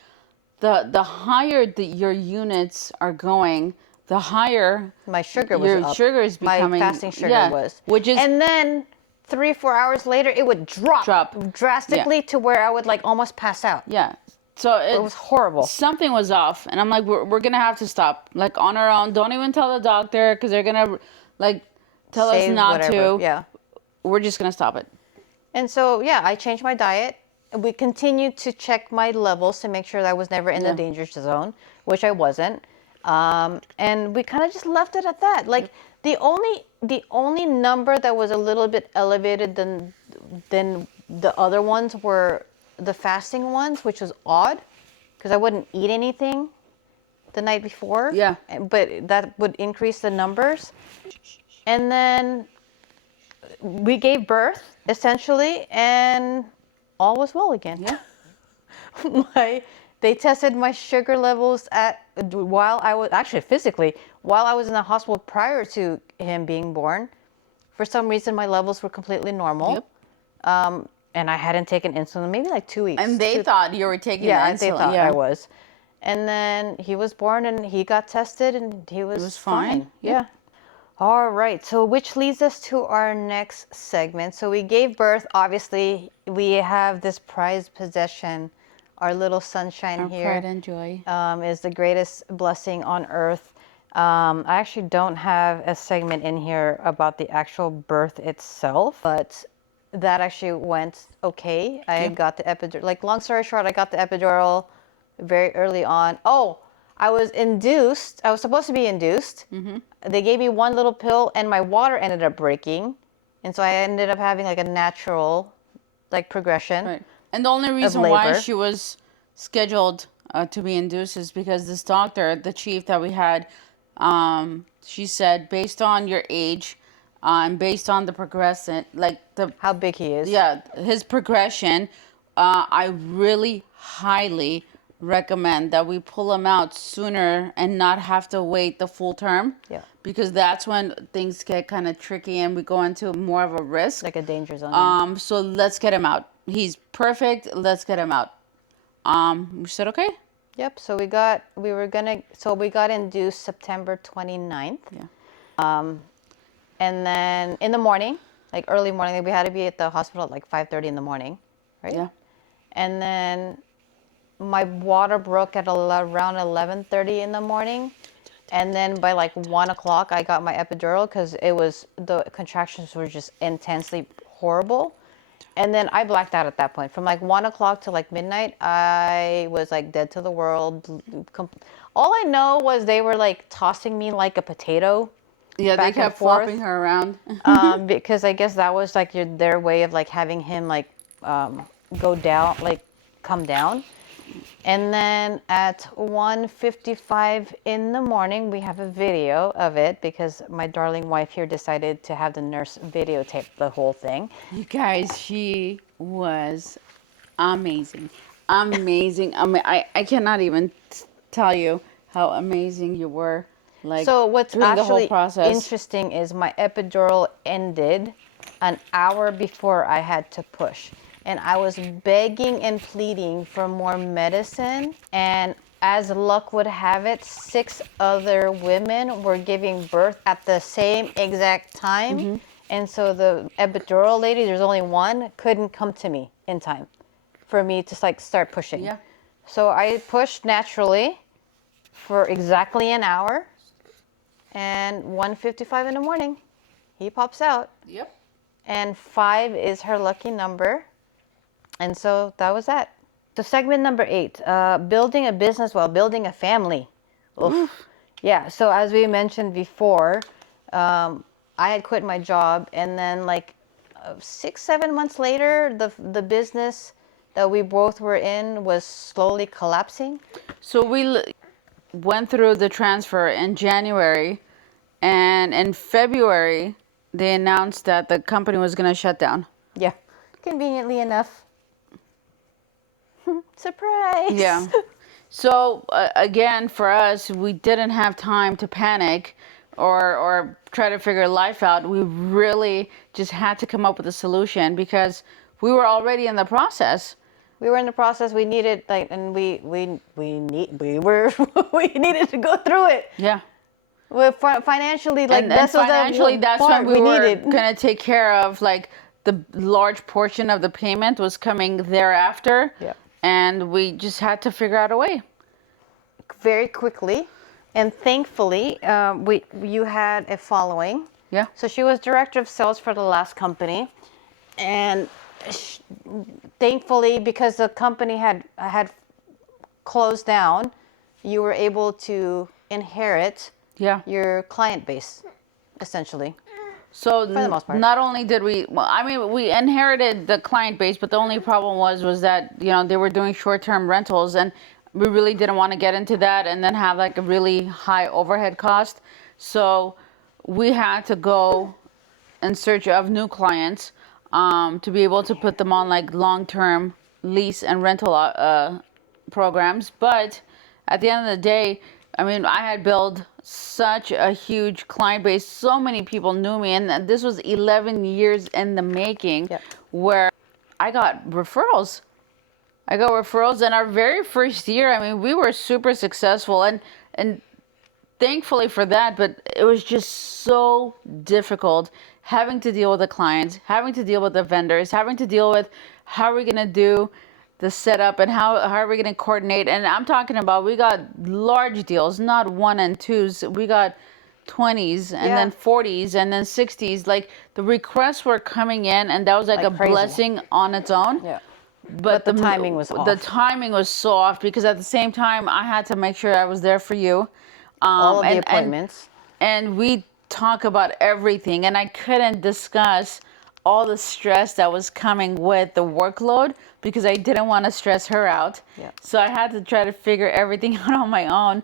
the higher your units are going, the higher My sugar was your up. sugar is becoming. My fasting sugar was. Which is And then 3-4 hours later, it would drop drastically to where I would like almost pass out. yeah. So It was horrible. Something was off, and I'm like, we're gonna have to stop, like, on our own. Don't even tell the doctor because they're gonna like tell us Say not whatever, to. Yeah. We're just gonna stop it. And so, yeah, I changed my diet. We continued to check my levels to make sure that I was never in the danger zone, which I wasn't. And we kind of just left it at that. Like, the only number that was a little bit elevated than the other ones were the fasting ones, which was odd because I wouldn't eat anything the night before. Yeah. But that would increase the numbers. And then we gave birth essentially, and all was well again. Yeah. They tested my sugar levels while I was in the hospital prior to him being born. For some reason, my levels were completely normal. Yep. And I hadn't taken insulin maybe like 2 weeks. And they thought you were taking the insulin. They thought yeah. I was. And then he was born and he got tested and he was fine. Yeah. All right. So which leads us to our next segment. So we gave birth. Obviously, we have this prized possession. Our little sunshine Our here pride and joy. is the greatest blessing on earth. I actually don't have a segment in here about the actual birth itself, but that actually went okay. I got the epidural. Like, long story short, I got the epidural very early on. Oh, I was induced. I was supposed to be induced. Mm-hmm. They gave me one little pill, and my water ended up breaking, and so I ended up having like a natural, like, progression. Right. And the only reason why labor. she was scheduled to be induced is because this doctor, the chief that we had, she said, based on your age, and based on the progression, like How big he is. yeah, his progression, I really highly recommend that we pull him out sooner and not have to wait the full term. Yeah. Because that's when things get kind of tricky and we go into more of a risk. Like a danger zone. So let's get him out. He's perfect. Let's get him out. We said okay. Yep. So we got induced September 29th. Yeah. And then in the morning, like early morning, we had to be at the hospital at like 5:30 in the morning, right? Yeah. And then my water broke at around 11:30 in the morning. And then by like 1 o'clock, I got my epidural because the contractions were just intensely horrible. And then I blacked out at that point. From like 1 o'clock to like midnight, I was like dead to the world. All I know was they were like tossing me like a potato. Yeah, they back and kept flopping forth. her around. Because I guess that was like their way of like having him like go down, like come down. And then at 1:55 in the morning, we have a video of it because my darling wife here decided to have the nurse videotape the whole thing. You guys, she was amazing. Amazing. I cannot even tell you how amazing you were. Like, So what's during the whole actually process. interesting is my epidural ended an hour before I had to push. And I was begging and pleading for more medicine. And as luck would have it, 6 other women were giving birth at the same exact time. And so the epidural lady, there's only one, couldn't come to me in time for me to like start pushing. Yeah. So I pushed naturally for exactly an hour. And 1:55 in the morning, he pops out. Yep. And 5 is her lucky number. And so that was that. So segment number 8, building a business while building a family. Oof. Yeah, so as we mentioned before, I had quit my job, and then like 6-7 months later, the business that we both were in was slowly collapsing. So went through the transfer in January, and in February, they announced that the company was going to shut down. Yeah, conveniently enough. Surprise! Yeah. So again, for us, we didn't have time to panic or try to figure life out. We really just had to come up with a solution because we were already in the process. We were in the process. We needed like, and we were we needed to go through it. Yeah. With financially, like And that's financially, the that's part when we were needed. gonna take care of, like, the large portion of the payment was coming thereafter. Yeah. And we just had to figure out a way. Very quickly, and thankfully, you had a following. Yeah. So she was director of sales for the last company, and thankfully, because the company had closed down, you were able to inherit Yeah. your client base, essentially. So the most part. not only did we inherited the client base, but the only problem was that, they were doing short-term rentals, and we really didn't want to get into that and then have like a really high overhead cost. So we had to go in search of new clients, to be able to put them on like long-term lease and rental programs. But at the end of the day, I had built such a huge client base. So many people knew me, and this was 11 years in the making. Yep. Where I got referrals. In our very first year. We were super successful, and thankfully for that, but it was just so difficult having to deal with the clients, having to deal with the vendors, having to deal with how are we going to do the setup and how are we going to coordinate. And I'm talking about, we got large deals, not 1 and 2s. We got 20s and then 40s and then 60s. Like, the requests were coming in, and that was like a crazy. blessing on its own. Yeah. But the timing was off. The timing was so off because at the same time, I had to make sure I was there for you. All of the appointments. And we talk about everything, and I couldn't discuss all the stress that was coming with the workload because I didn't want to stress her out. Yeah. So I had to try to figure everything out on my own,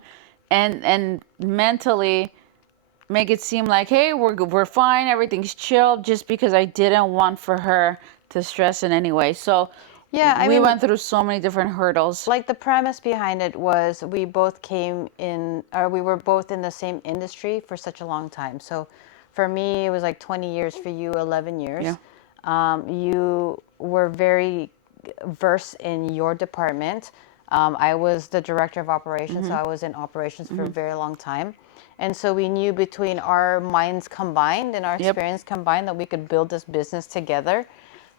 and mentally make it seem like, hey, we're fine, everything's chill, just because I didn't want for her to stress in any way. So we went through so many different hurdles. Like, the premise behind it was we both we were both in the same industry for such a long time. So for me, it was like 20 years, for you, 11 years. Yeah. You were very versed in your department. I was the director of operations, so I was in operations for a very long time. And so we knew between our minds combined and our experience combined that we could build this business together.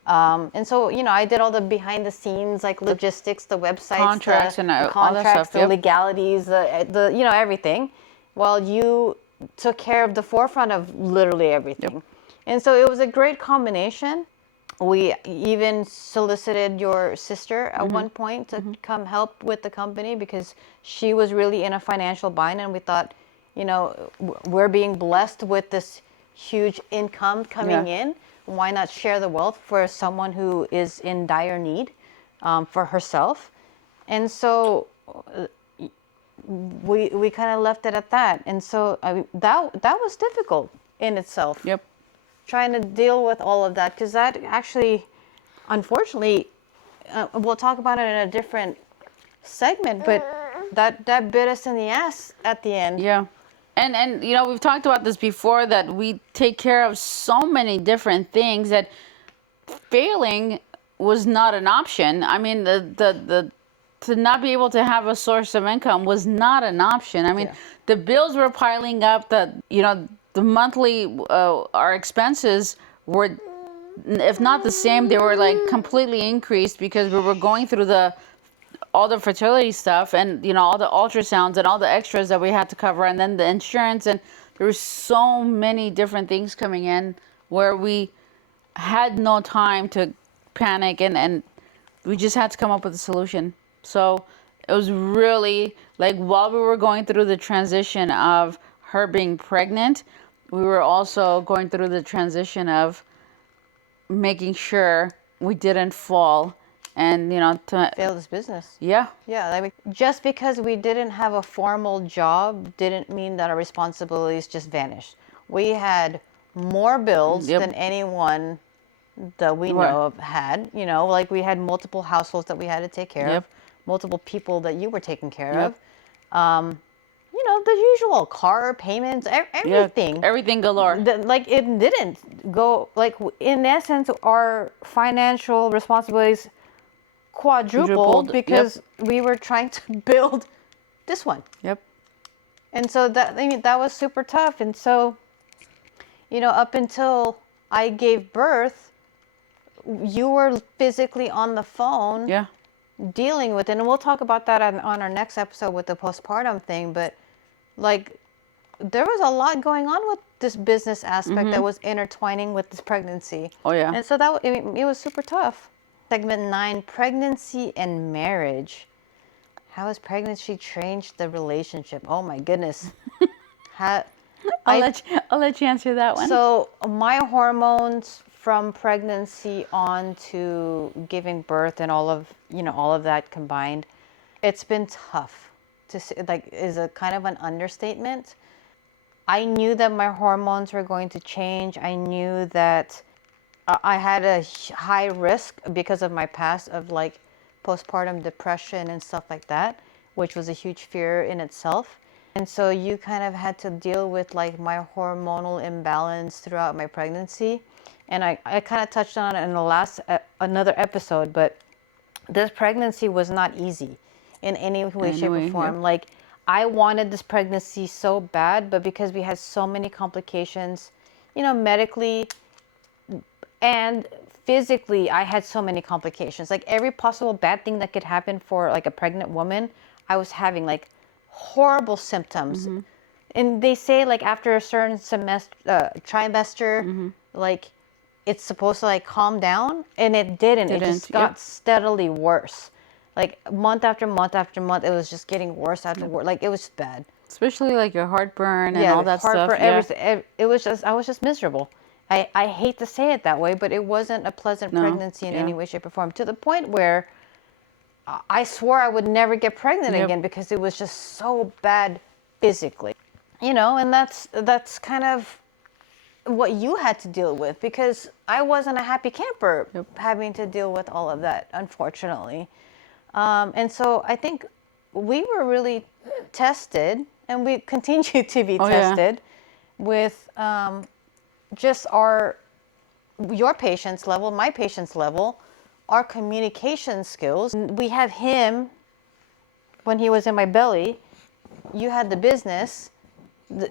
And so, I did all the behind the scenes, like logistics, the websites, Contracts the and all that contracts, stuff, the legalities, the everything, while you took care of the forefront of literally everything. Yep. And so it was a great combination. We even solicited your sister at one point to come help with the company because she was really in a financial bind, and we thought, you know, we're being blessed with this huge income coming in. Why not share the wealth for someone who is in dire need, for herself? And so we kind of left it at that. And so that was difficult in itself. Yep. Trying to deal with all of that, because that actually, unfortunately, we'll talk about it in a different segment, but that bit us in the ass at the end. Yeah. And you know, we've talked about this before, that we take care of so many different things that failing was not an option. I mean, the to not be able to have a source of income was not an option. I mean, the bills were piling up, the monthly our expenses were, if not the same, they were like completely increased, because we were going through all the fertility stuff, and you know, all the ultrasounds and all the extras that we had to cover, and then the insurance, and there were so many different things coming in where we had no time to panic, and we just had to come up with a solution. So it was really like, while we were going through the transition of her being pregnant, we were also going through the transition of making sure we didn't fall, and you know, to Fail this business. yeah. Yeah, I mean, just because we didn't have a formal job didn't mean that our responsibilities just vanished. We had more bills than anyone that we know of had. You know, like we had multiple households that we had to take care of, multiple people that you were taking care of. You know, the usual car payments, everything. Yeah, everything galore. Like, it didn't go, like, in essence, our financial responsibilities quadrupled because we were trying to build this one. Yep. And so that was super tough. And so, you know, up until I gave birth, you were physically on the phone dealing with it. And we'll talk about that on our next episode with the postpartum thing. But like, there was a lot going on with this business aspect that was intertwining with this pregnancy. Oh yeah. And so it was super tough. Segment 9, pregnancy and marriage. How has pregnancy changed the relationship? Oh my goodness. I'll let you answer that one. So my hormones from pregnancy on to giving birth and all of that combined, it's been tough to say, like, is a kind of an understatement. I knew that my hormones were going to change. I knew that I had a high risk because of my past of like postpartum depression and stuff like that, which was a huge fear in itself. And so you kind of had to deal with like my hormonal imbalance throughout my pregnancy. And I kind of touched on it in the another episode, but this pregnancy was not easy in any way, shape, or form. Like, I wanted this pregnancy so bad, but because we had so many complications, you know, medically and physically, I had so many complications. Like, every possible bad thing that could happen for like a pregnant woman, I was having like horrible symptoms. And they say like after a certain trimester, like it's supposed to like calm down, and it didn't. It just got steadily worse. Like month after month after month, it was just getting worse after worse. Like, it was just bad. Especially like your heartburn and all that stuff. Everything. It was just, I was just miserable. I hate to say it that way, but it wasn't a pleasant pregnancy in any way, shape, or form. To the point where I swore I would never get pregnant again because it was just so bad physically. You know, and that's kind of what you had to deal with, because I wasn't a happy camper having to deal with all of that, unfortunately. And so I think we were really tested, and we continue to be tested with just your patience level, my patience level, our communication skills. We have him when he was in my belly. You had the business.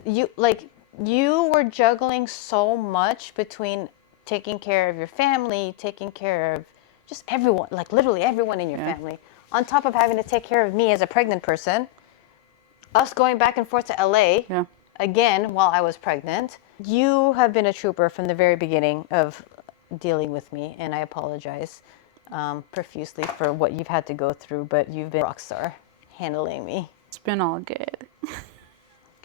You were juggling so much between taking care of your family, taking care of just everyone, like literally everyone in your family, on top of having to take care of me as a pregnant person, us going back and forth to LA again while I was pregnant. You have been a trooper from the very beginning of dealing with me, and I apologize profusely for what you've had to go through, but you've been a rock star handling me. It's been all good.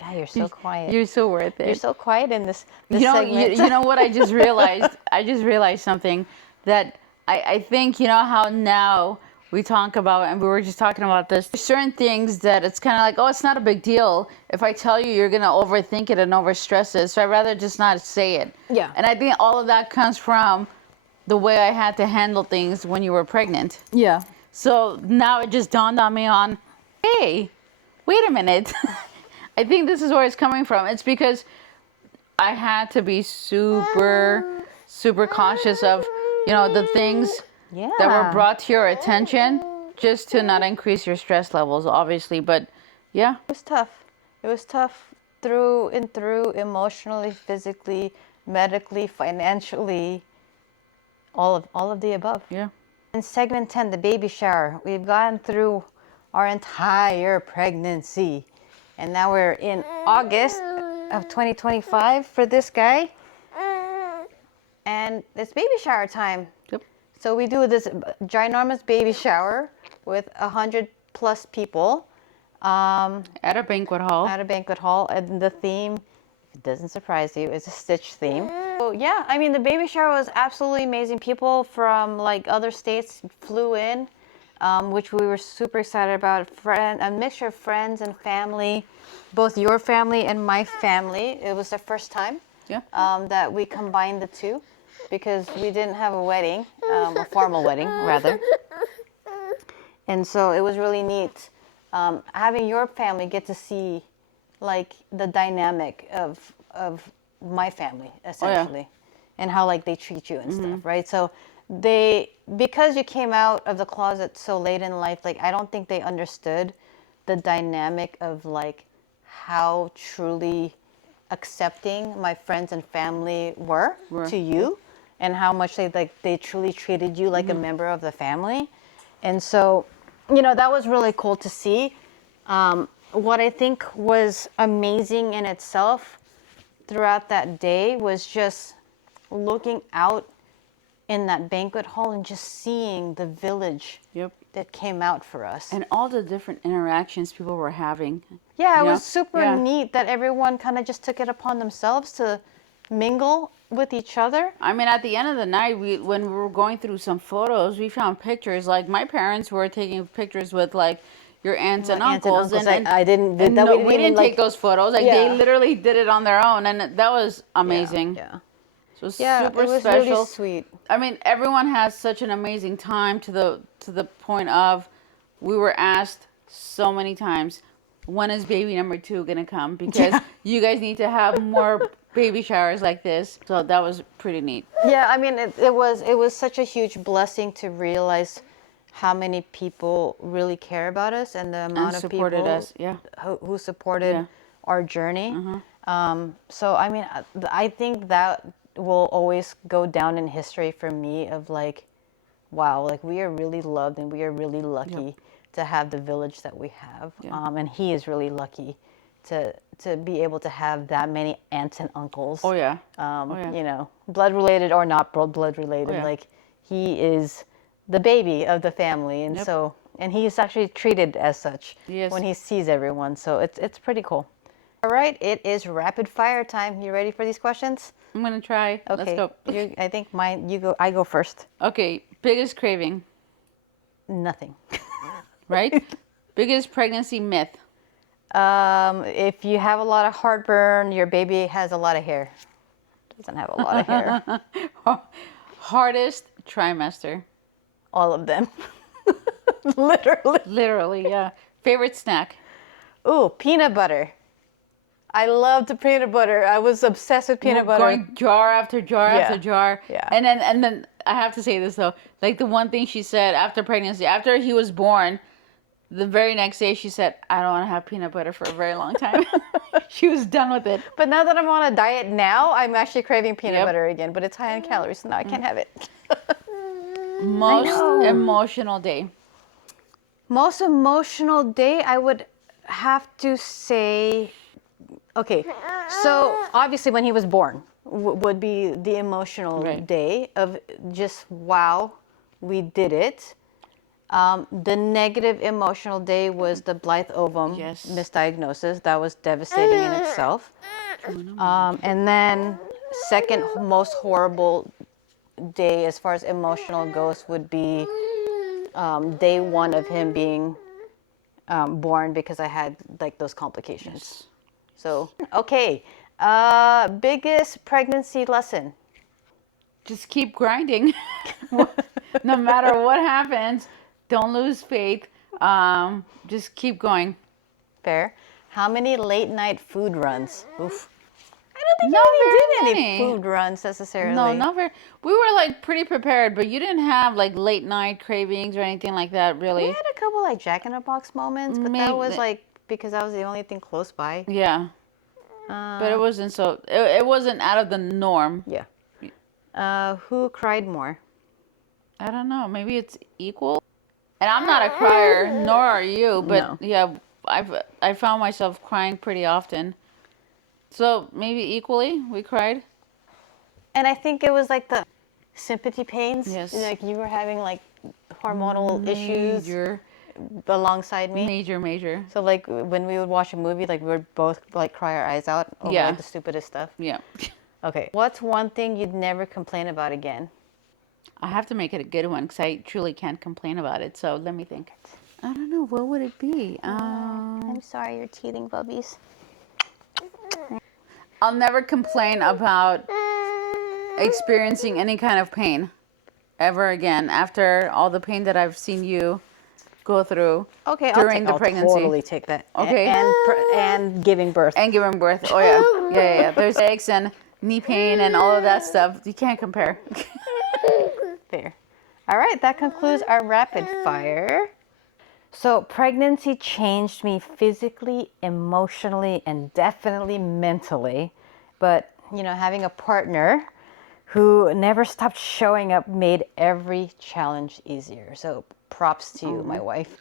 God, you're so quiet. You're so worth it. You're so quiet in this You know, segment. you know what I just realized? I just realized something that I think, you know how now we talk about, and we were just talking about this, there's certain things that it's kind of like, oh, it's not a big deal. If I tell you, you're going to overthink it and overstress it. So I'd rather just not say it. Yeah. And I think all of that comes from the way I had to handle things when you were pregnant. Yeah. So now it just dawned on me on, hey, wait a minute. I think this is where it's coming from. It's because I had to be super, super cautious of, you know, the things that were brought to your attention, just to not increase your stress levels, obviously. But yeah. It was tough. It was tough through and through, emotionally, physically, medically, financially, all of the above. Yeah. In segment 10, the baby shower, we've gone through our entire pregnancy. And now we're in August of 2025 for this guy. And it's baby shower time. Yep. So we do this ginormous baby shower with 100+ people. At a banquet hall. At a banquet hall. And the theme, if it doesn't surprise you, is a Stitch theme. So yeah, I mean, the baby shower was absolutely amazing. People from like other states flew in, which we were super excited about. A mixture of friends and family, both your family and my family. It was the first time that we combined the two, because we didn't have a wedding, a formal wedding rather. And so it was really neat having your family get to see like the dynamic of my family essentially, and how like they treat you and stuff, right? So because you came out of the closet so late in life, like I don't think they understood the dynamic of like how truly accepting my friends and family were to you, and how much they truly treated you like a member of the family. And so, you know, that was really cool to see. What I think was amazing in itself throughout that day was just looking out in that banquet hall and just seeing the village that came out for us. And all the different interactions people were having. Yeah, it was super neat that everyone kind of just took it upon themselves to mingle with each other. I mean, at the end of the night, when we were going through some photos, we found pictures. Like my parents were taking pictures with like your aunts and uncles, and I didn't. We didn't take those photos. Like they literally did it on their own, and that was amazing. Yeah. So super it was special. really sweet. I mean, everyone has such an amazing time to the point of, we were asked so many times, when is baby number 2 gonna come? Because you guys need to have more baby showers like this. So that was pretty neat. Yeah, I mean, it was such a huge blessing to realize how many people really care about us, and the amount of people us, who supported our journey. So I mean, I think that will always go down in history for me of like, wow, like we are really loved and we are really lucky to have the village that we have. And he is really lucky to be able to have that many aunts and uncles. You know, blood related or not blood related. Like he is the baby of the family, and so he's actually treated as such when he sees everyone. So it's pretty cool. All right, it is rapid fire time. You ready for these questions? I'm gonna try. Okay. Let's go. I think I go first. Okay, biggest craving. Nothing. Right? Biggest pregnancy myth. If you have a lot of heartburn, your baby has a lot of hair. Doesn't have a lot of hair. Hardest trimester. All of them. Literally, yeah. Favorite snack. Ooh, peanut butter. I loved the peanut butter. I was obsessed with peanut butter. Going jar after jar after jar. Yeah. And then I have to say this though. Like the one thing she said after pregnancy, after he was born, the very next day she said, I don't want to have peanut butter for a very long time. She was done with it. But now that I'm on a diet now, I'm actually craving peanut butter again. But it's high in calories, so now I can't have it. Most emotional day. Most emotional day, I would have to say, okay, so obviously when he was born would be the emotional day of just, wow, we did it. The negative emotional day was the Blythe ovum Yes. misdiagnosis. That was devastating in itself. And then second most horrible day as far as emotional goes would be day one of him being born, because I had like those complications. So, okay. Biggest pregnancy lesson. Just keep grinding. No matter what happens, don't lose faith. Just keep going. Fair. How many late night food runs? Oof. I don't think Not you really very did many. any food runs necessarily. No, not very. We were like pretty prepared, but you didn't have like late night cravings or anything like that, We really. had a couple like Jack in the Box moments, but that was Maybe- like because that was the only thing close by. Yeah, but it wasn't so. It wasn't out of the norm. Yeah. Who cried more? I don't know. Maybe it's equal. And I'm not a crier, nor are you. But No. yeah, I found myself crying pretty often. So maybe equally we cried. And I think it was like the sympathy pains. Yes. Like you were having like hormonal issues Major, alongside me. major. So like when we would watch a movie, like we would both like cry our eyes out over Yeah. like the stupidest stuff. Yeah. Okay. What's one thing you'd never complain about again? I have to make it a good one because I truly can't complain about it. So let me think. I don't know. What would it be? I'm sorry, you're teething, bubbies. I'll never complain about experiencing any kind of pain ever again after all the pain that I've seen you go through Okay, during the I'll pregnancy totally take that. Okay. And giving birth. and giving birth. Oh yeah, yeah. There's aches and knee pain and all of that stuff. You can't compare. Fair. All right, that concludes our rapid fire. So, pregnancy changed me physically, emotionally, and definitely mentally. But, you know, having a partner who never stopped showing up made every challenge easier. So, props to you, my wife.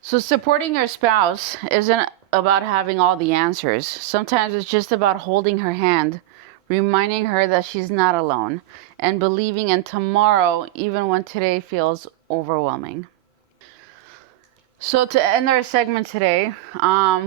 So supporting your spouse isn't about having all the answers. Sometimes it's just about holding her hand, reminding her that she's not alone, and believing in tomorrow even when today feels overwhelming. So to end our segment today,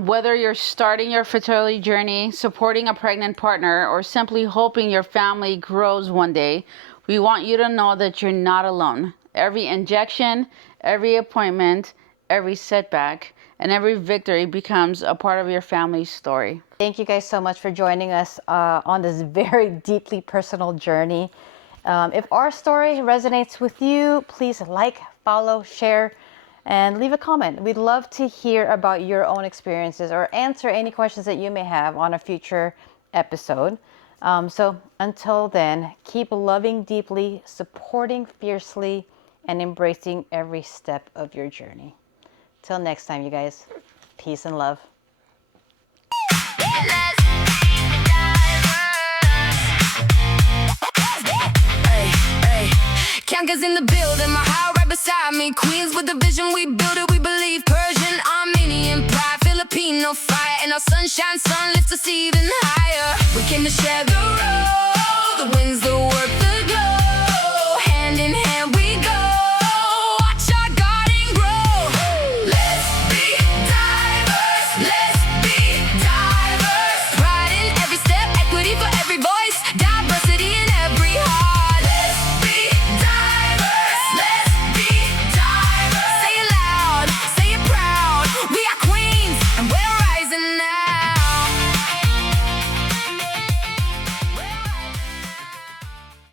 whether you're starting your fertility journey, supporting a pregnant partner, or simply hoping your family grows one day, we want you to know that you're not alone. Every injection, every appointment, every setback, and every victory becomes a part of your family's story. Thank you guys so much for joining us on this very deeply personal journey. If our story resonates with you, please like, follow, share, and leave a comment. We'd love to hear about your own experiences or answer any questions that you may have on a future episode. So until then, keep loving deeply, supporting fiercely, and embracing every step of your journey. Till next time, you guys. Peace and love. Cankers in the building, my heart right beside me. Queens with the vision, we build it, we believe. Persian, Armenian pride, Filipino fire. And our sunshine, sun lifts us even higher. We came to share the road, the winds, the work, the glow.